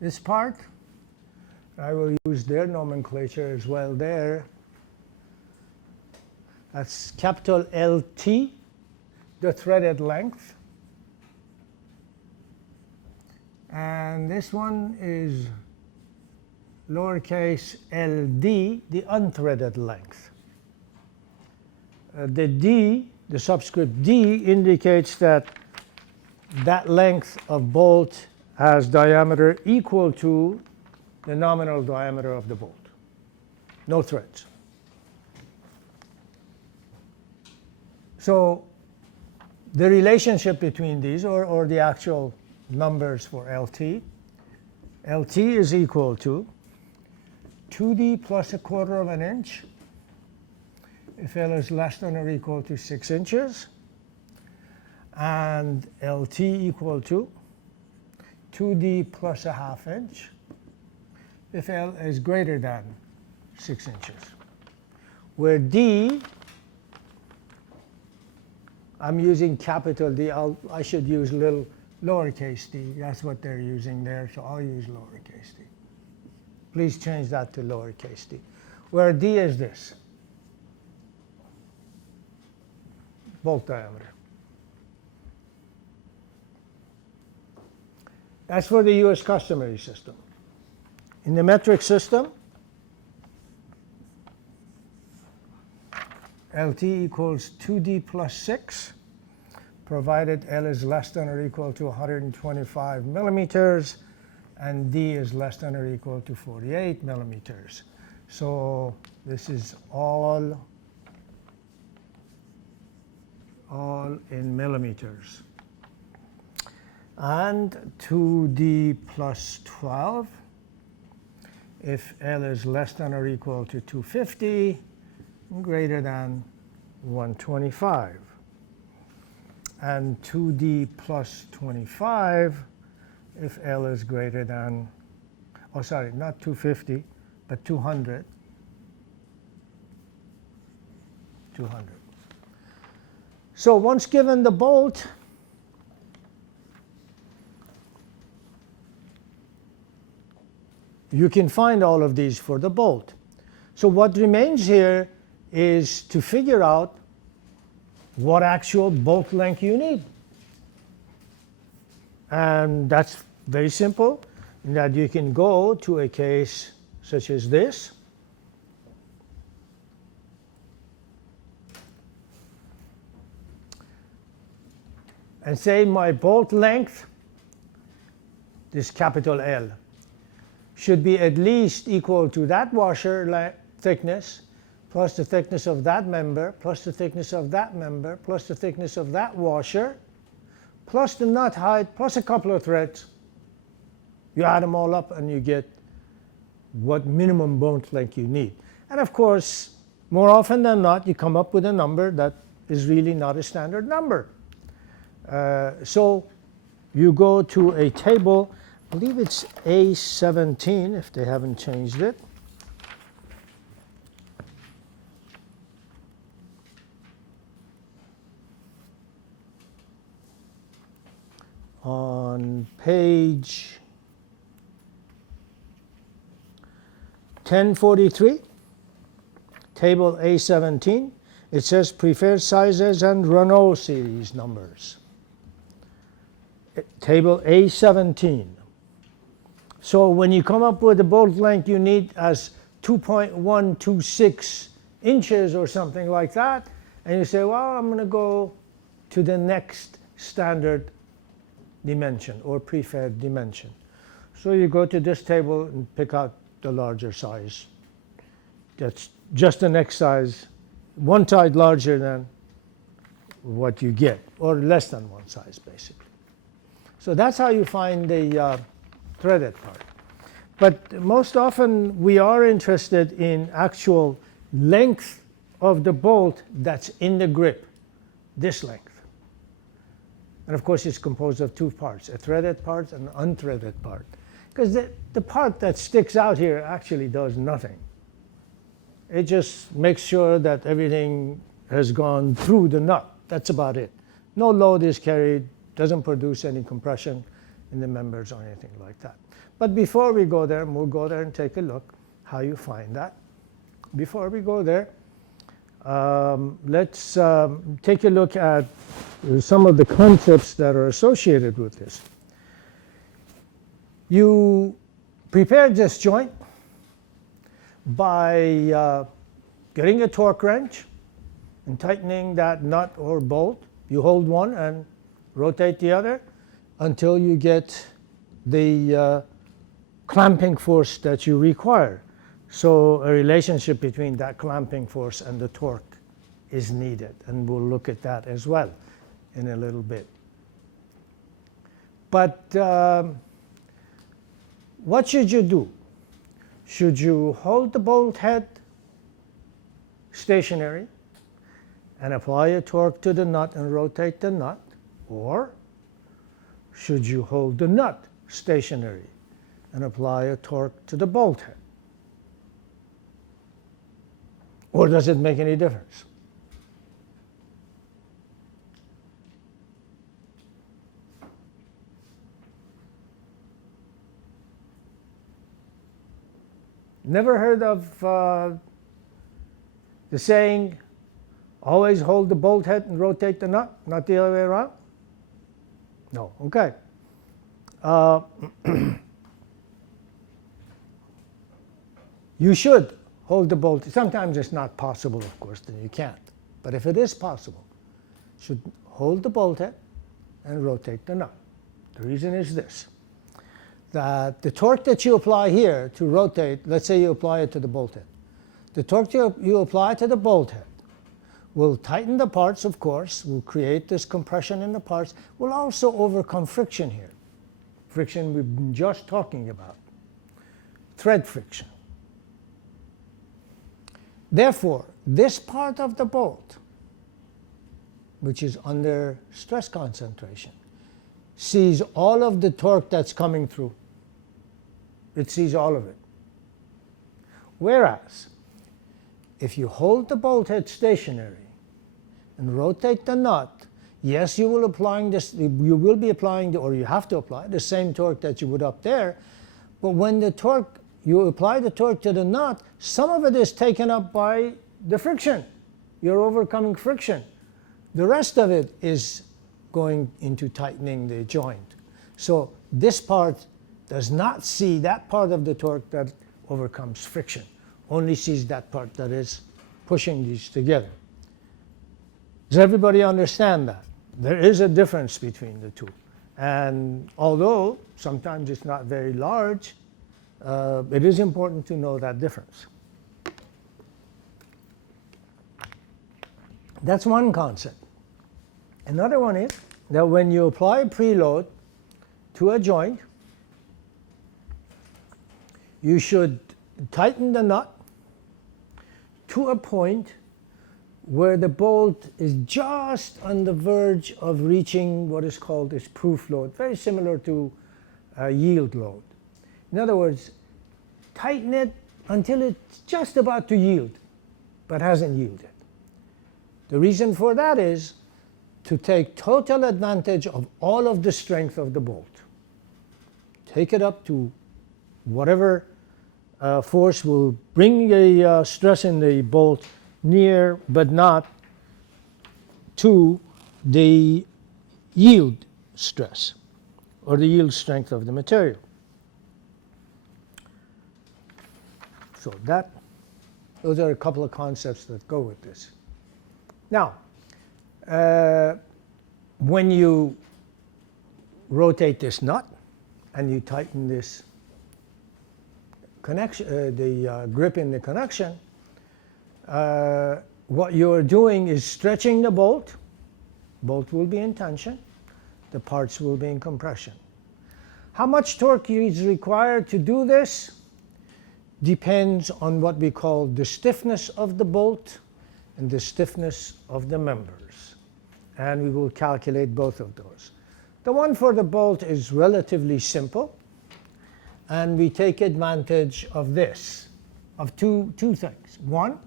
This part, I will use their nomenclature as well there. That's capital LT, the threaded length. And this one is lowercase ld, the unthreaded length. The D, the subscript D, indicates that that length of bolt has diameter equal to the nominal diameter of the bolt. No threads. So the relationship between these, or the actual numbers for LT, LT is equal to 2D plus 1/4 inch if L is less than or equal to 6 inches, and LT equal to 2D plus 1/2 inch if L is greater than 6 inches, where D, I'm using capital D. I should use lowercase d. That's what they're using there, so I'll use lowercase d. Please change that to lowercase d. Where D is this, bolt diameter. That's for the US customary system. In the metric system, LT equals 2D plus 6, provided L is less than or equal to 125 millimeters, and D is less than or equal to 48 millimeters. So this is all in millimeters. And 2D plus 12, if L is less than or equal to 250, greater than 125. And 2D plus 25 if L is greater than, oh sorry, not 250, but 200. 200. So once given the bolt, you can find all of these for the bolt. So what remains here is to figure out what actual bolt length you need. And that's very simple, in that you can go to a case such as this. And say my bolt length, this capital L, should be at least equal to that washer thickness plus the thickness of that member plus the thickness of that member plus the thickness of that washer plus the nut height plus a couple of threads. You add them all up and you get what minimum bolt length you need. And of course, more often than not, you come up with a number that is really not a standard number. So you go to a table, I believe it's A17 if they haven't changed it. On page 1043, table A17, it says preferred sizes and Renault series numbers. Table A17. So when you come up with the bolt length you need as 2.126 inches or something like that, and you say, well, I'm going to go to the next standard dimension or preferred dimension. So you go to this table and pick out the larger size. That's just the next size, one size larger than what you get, or less than one size basically. So that's how you find the threaded part. But most often we are interested in actual length of the bolt that's in the grip, this length. And of course it's composed of two parts, a threaded part and an unthreaded part. Because the part that sticks out here actually does nothing. It just makes sure that everything has gone through the nut. That's about it. No load is carried, doesn't produce any compression in the members or anything like that. But before we go there, we'll go there and take a look how you find that. Before we go there, let's take a look at some of the concepts that are associated with this. You prepare this joint by getting a torque wrench and tightening that nut or bolt. You hold one and rotate the other until you get the clamping force that you require. So a relationship between that clamping force and the torque is needed, and we'll look at that as well in a little bit. But what should you do? Should you hold the bolt head stationary and apply a torque to the nut and rotate the nut? Or should you hold the nut stationary and apply a torque to the bolt head? Or does it make any difference? Never heard of the saying, always hold the bolt head and rotate the nut, not the other way around? No, okay. You should hold the bolt. Sometimes it's not possible, of course, then you can't. But if it is possible, you should hold the bolt head and rotate the nut. The reason is this, that the torque that you apply here to rotate, let's say you apply it to the bolt head. The torque you apply to the bolt head will tighten the parts, of course, will create this compression in the parts, will also overcome friction here. Friction we've been just talking about, thread friction. Therefore, this part of the bolt, which is under stress concentration, sees all of the torque that's coming through. It sees all of it. Whereas, if you hold the bolt head stationary and rotate the nut, yes, you will be applying, or you have to apply the same torque that you would up there, but when you apply the torque to the nut, some of it is taken up by the friction. You're overcoming friction. The rest of it is going into tightening the joint. So this part does not see that part of the torque that overcomes friction, only sees that part that is pushing these together. Does everybody understand that? There is a difference between the two. And although sometimes it's not very large, it is important to know that difference. That's one concept. Another one is that when you apply a preload to a joint, you should tighten the nut to a point where the bolt is just on the verge of reaching what is called this proof load, very similar to a yield load. In other words, tighten it until it's just about to yield, but hasn't yielded. The reason for that is to take total advantage of all of the strength of the bolt. Take it up to whatever force will bring a stress in the bolt near but not to the yield stress or the yield strength of the material. So those are a couple of concepts that go with this. Now, when you rotate this nut and you tighten this connection, the grip in the connection, what you're doing is stretching the bolt. Bolt will be in tension. The parts will be in compression. How much torque is required to do this depends on what we call the stiffness of the bolt and the stiffness of the members. And we will calculate both of those. The one for the bolt is relatively simple. And we take advantage of this, of two things. One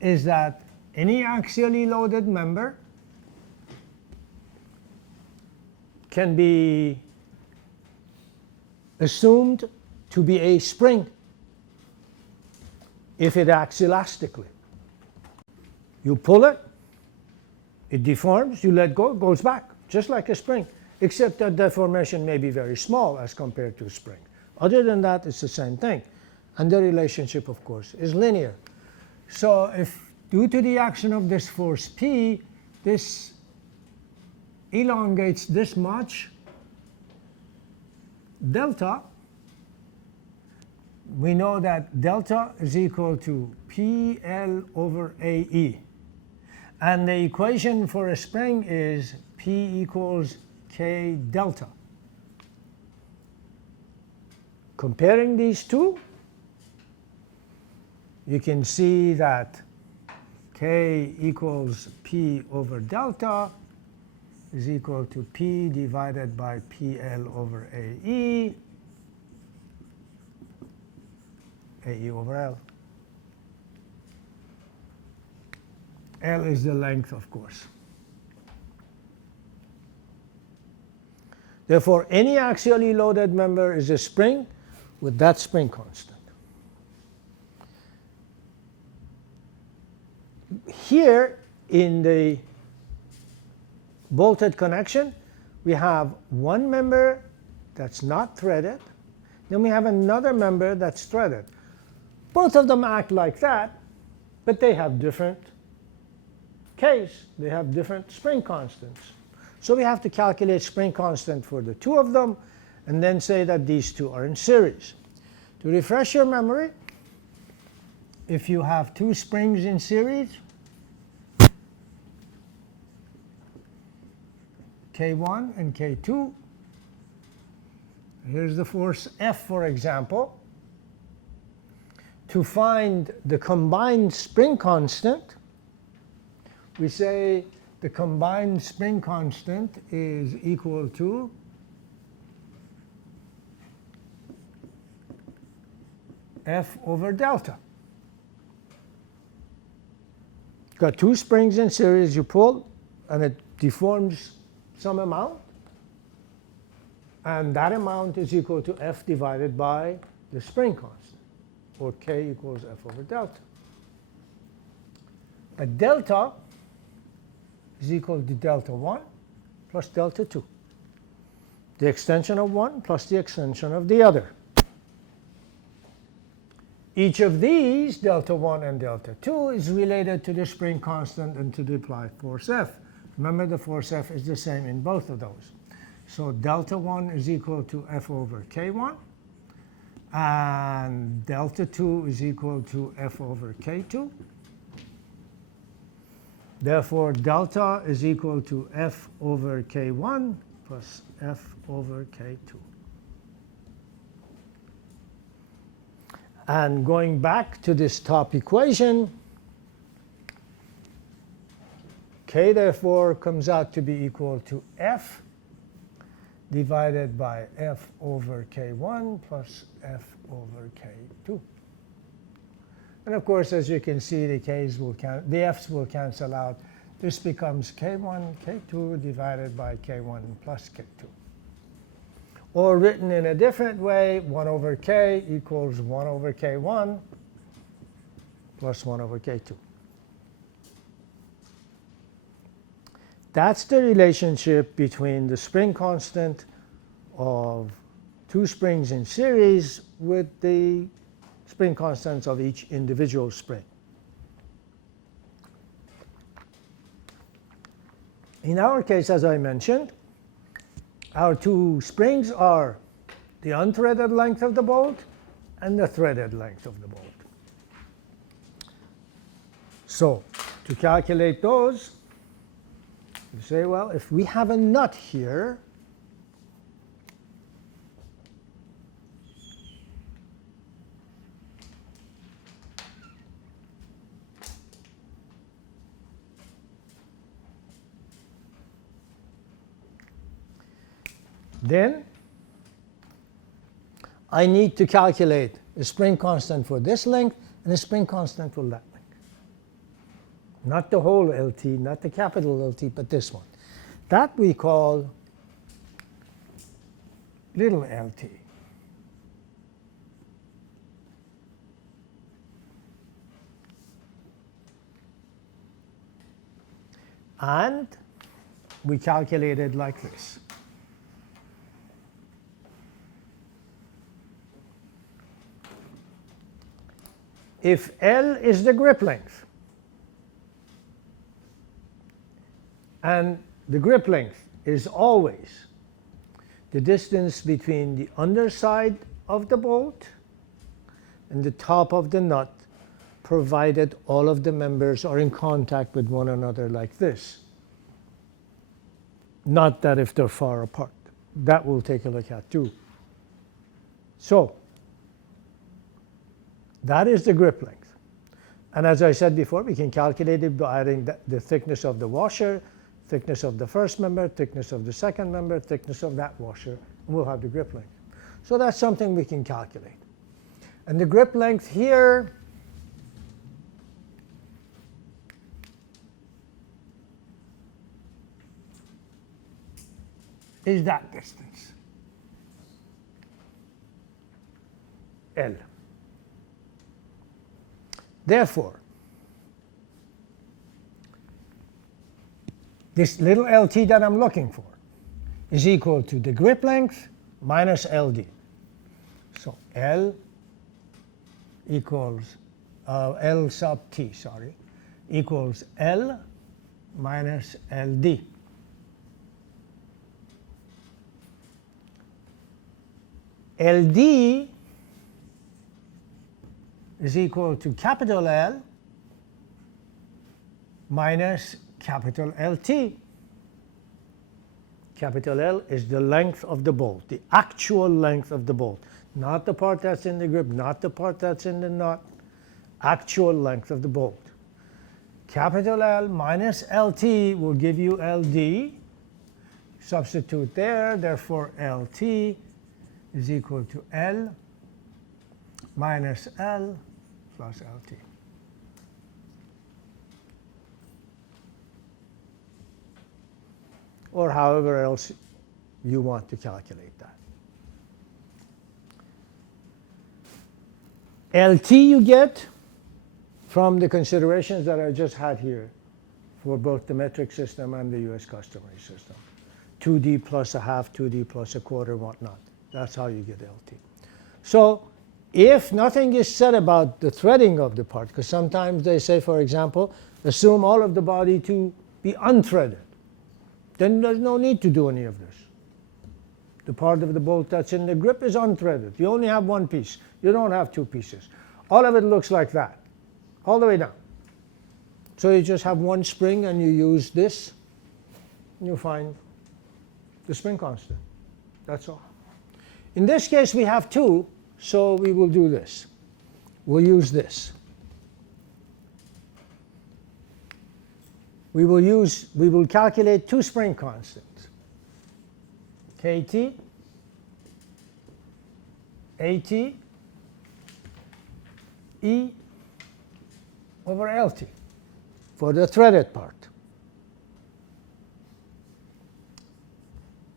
is that any axially loaded member can be assumed to be a spring if it acts elastically. You pull it, it deforms, you let go, it goes back, just like a spring, except that deformation may be very small as compared to a spring. Other than that, it's the same thing. And the relationship, of course, is linear. So if due to the action of this force P, this elongates this much, delta, we know that delta is equal to PL over AE. And the equation for a spring is P equals K delta. Comparing these two, you can see that K equals P over delta is equal to P divided by PL over AE, AE over L. L is the length, of course. Therefore, any axially loaded member is a spring with that spring constant. Here in the bolted connection, we have one member that's not threaded, then we have another member that's threaded. Both of them act like that, but they have different K's. They have different spring constants. So we have to calculate spring constant for the two of them and then say that these two are in series. To refresh your memory, if you have two springs in series, K1 and K2, here's the force F, for example. To find the combined spring constant, we say the combined spring constant is equal to F over delta. Got two springs in series, you pull, and it deforms some amount, and that amount is equal to F divided by the spring constant, or K equals F over delta. But delta is equal to delta 1 plus delta 2. The extension of one plus the extension of the other. Each of these, delta 1 and delta 2, is related to the spring constant and to the applied force F. Remember, the force F is the same in both of those. So delta 1 is equal to F over K1. And delta 2 is equal to F over K2. Therefore, delta is equal to F over K1 plus F over K2. And going back to this top equation, K therefore comes out to be equal to F divided by F over K1 plus F over K2. And of course, as you can see, the F's will cancel out. This becomes K1, K2 divided by K1 plus K2. Or written in a different way, 1 over K equals 1 over K1 plus 1 over K2. That's the relationship between the spring constant of two springs in series with the spring constants of each individual spring. In our case, as I mentioned, our two springs are the unthreaded length of the bolt and the threaded length of the bolt. So to calculate those, you say, well, if we have a nut here, then I need to calculate a spring constant for this length and a spring constant for that length. Not the whole LT, not the capital LT, but this one. That we call little lt. And we calculate it like this. If L is the grip length, and the grip length is always the distance between the underside of the bolt and the top of the nut, provided all of the members are in contact with one another like this. Not that if they're far apart. That we'll take a look at too. So that is the grip length. And as I said before, we can calculate it by adding the thickness of the washer, thickness of the first member, thickness of the second member, thickness of that washer, and we'll have the grip length. So that's something we can calculate. And the grip length here is that distance, L. Therefore, this little LT that I'm looking for is equal to the grip length minus LD. So L equals, L sub T, sorry, equals L minus LD. LD is equal to capital L minus capital LT. Capital L is the length of the bolt, the actual length of the bolt, not the part that's in the grip, not the part that's in the nut, actual length of the bolt. Capital L minus LT will give you LD. Substitute there, therefore LT is equal to L minus L plus LT. Or however else you want to calculate that. LT you get from the considerations that I just had here for both the metric system and the US customary system. 2D plus a half, 2D plus a quarter, whatnot. That's how you get LT. So if nothing is said about the threading of the part, because sometimes they say, for example, assume all of the body to be unthreaded, then there's no need to do any of this. The part of the bolt that's in the grip is unthreaded. You only have one piece. You don't have two pieces. All of it looks like that, all the way down. So you just have one spring and you use this, and you find the spring constant. That's all. In this case, we have two, so we will do this. We'll use this. We will calculate two spring constants. KT, AT, E over LT for the threaded part.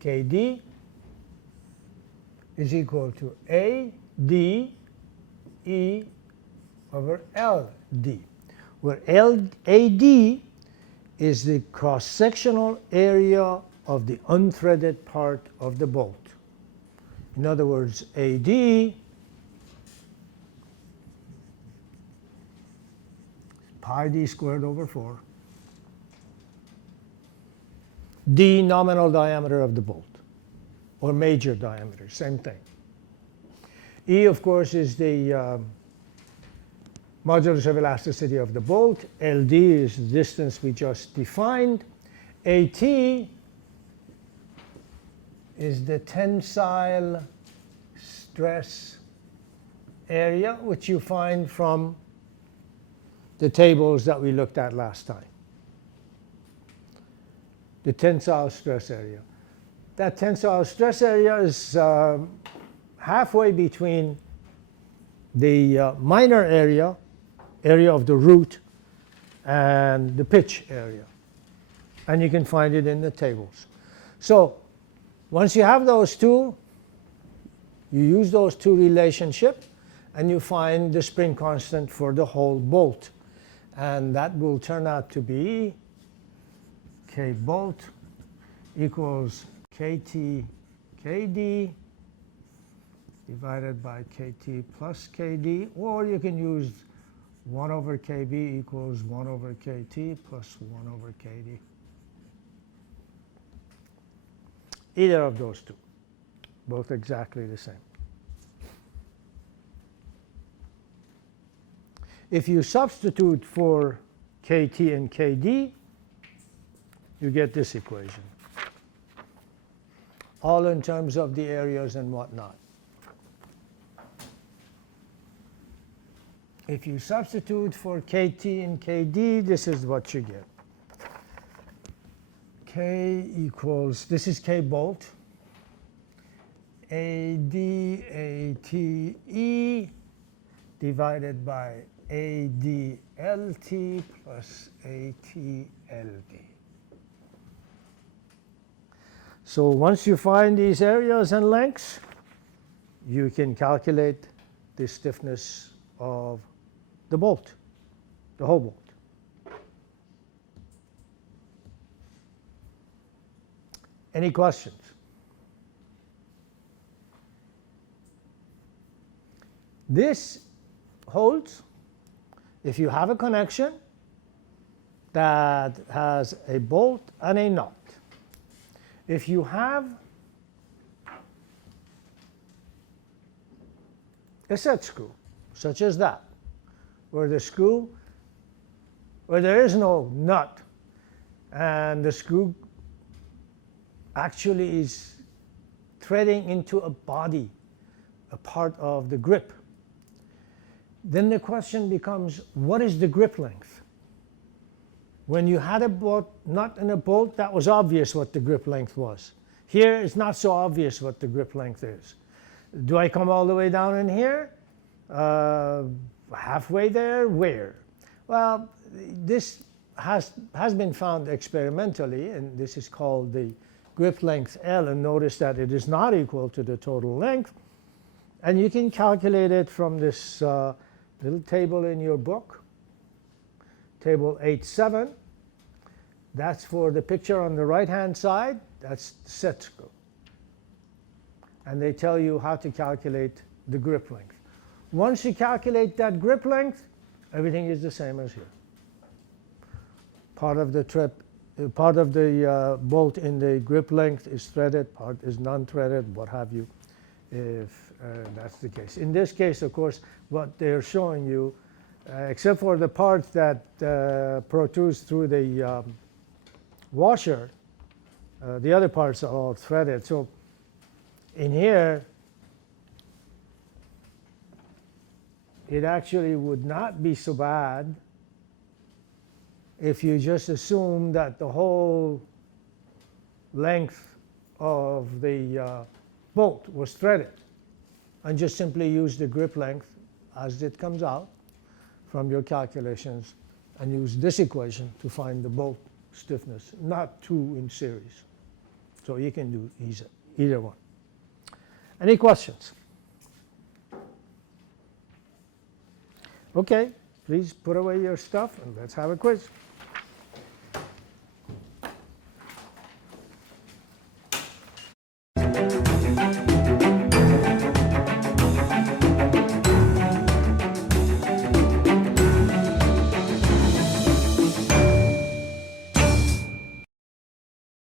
KD is equal to AD E over LD, where AD is the cross-sectional area of the unthreaded part of the bolt. In other words, AD pi d squared over 4. D, nominal diameter of the bolt, or major diameter, same thing. E, of course, is the modulus of elasticity of the bolt. LD is the distance we just defined. AT is the tensile stress area, which you find from the tables that we looked at last time. The tensile stress area. That tensile stress area is halfway between the minor area of the root, and the pitch area. And you can find it in the tables. So once you have those two, you use those two relationships, and you find the spring constant for the whole bolt. And that will turn out to be K bolt equals KT KD divided by KT plus KD, or you can use 1 over KB equals 1 over KT plus 1 over KD. Either of those two, both exactly the same. If you substitute for KT and KD, you get this equation, all in terms of the areas and whatnot. If you substitute for KT and KD, this is what you get. K equals, this is K bolt, ADATE divided by ADLT plus ATLD. So once you find these areas and lengths, you can calculate the stiffness of the bolt, the whole bolt. Any questions? This holds if you have a connection that has a bolt and a nut. If you have a set screw, such as that, where there is no nut, and the screw actually is threading into a body, a part of the grip, then the question becomes, what is the grip length? When you had a nut and a bolt, that was obvious what the grip length was. Here, it's not so obvious what the grip length is. Do I come all the way down in here? Halfway there? Where? Well, this has been found experimentally, and this is called the grip length L, and notice that it is not equal to the total length. And you can calculate it from this little table in your book, table 8.7. That's for the picture on the right-hand side. That's the set screw. And they tell you how to calculate the grip length. Once you calculate that grip length, everything is the same as here. Part of the trip part of the bolt in the grip length is threaded, part is non-threaded, what have you, if that's the case. In this case, of course, what they're showing you, except for the part that protrudes through the washer, the other parts are all threaded. So in here, it actually would not be so bad if you just assume that the whole length of the bolt was threaded and just simply use the grip length as it comes out from your calculations and use this equation to find the bolt stiffness, not two in series. So you can do either one. Any questions? Okay, please put away your stuff and let's have a quiz.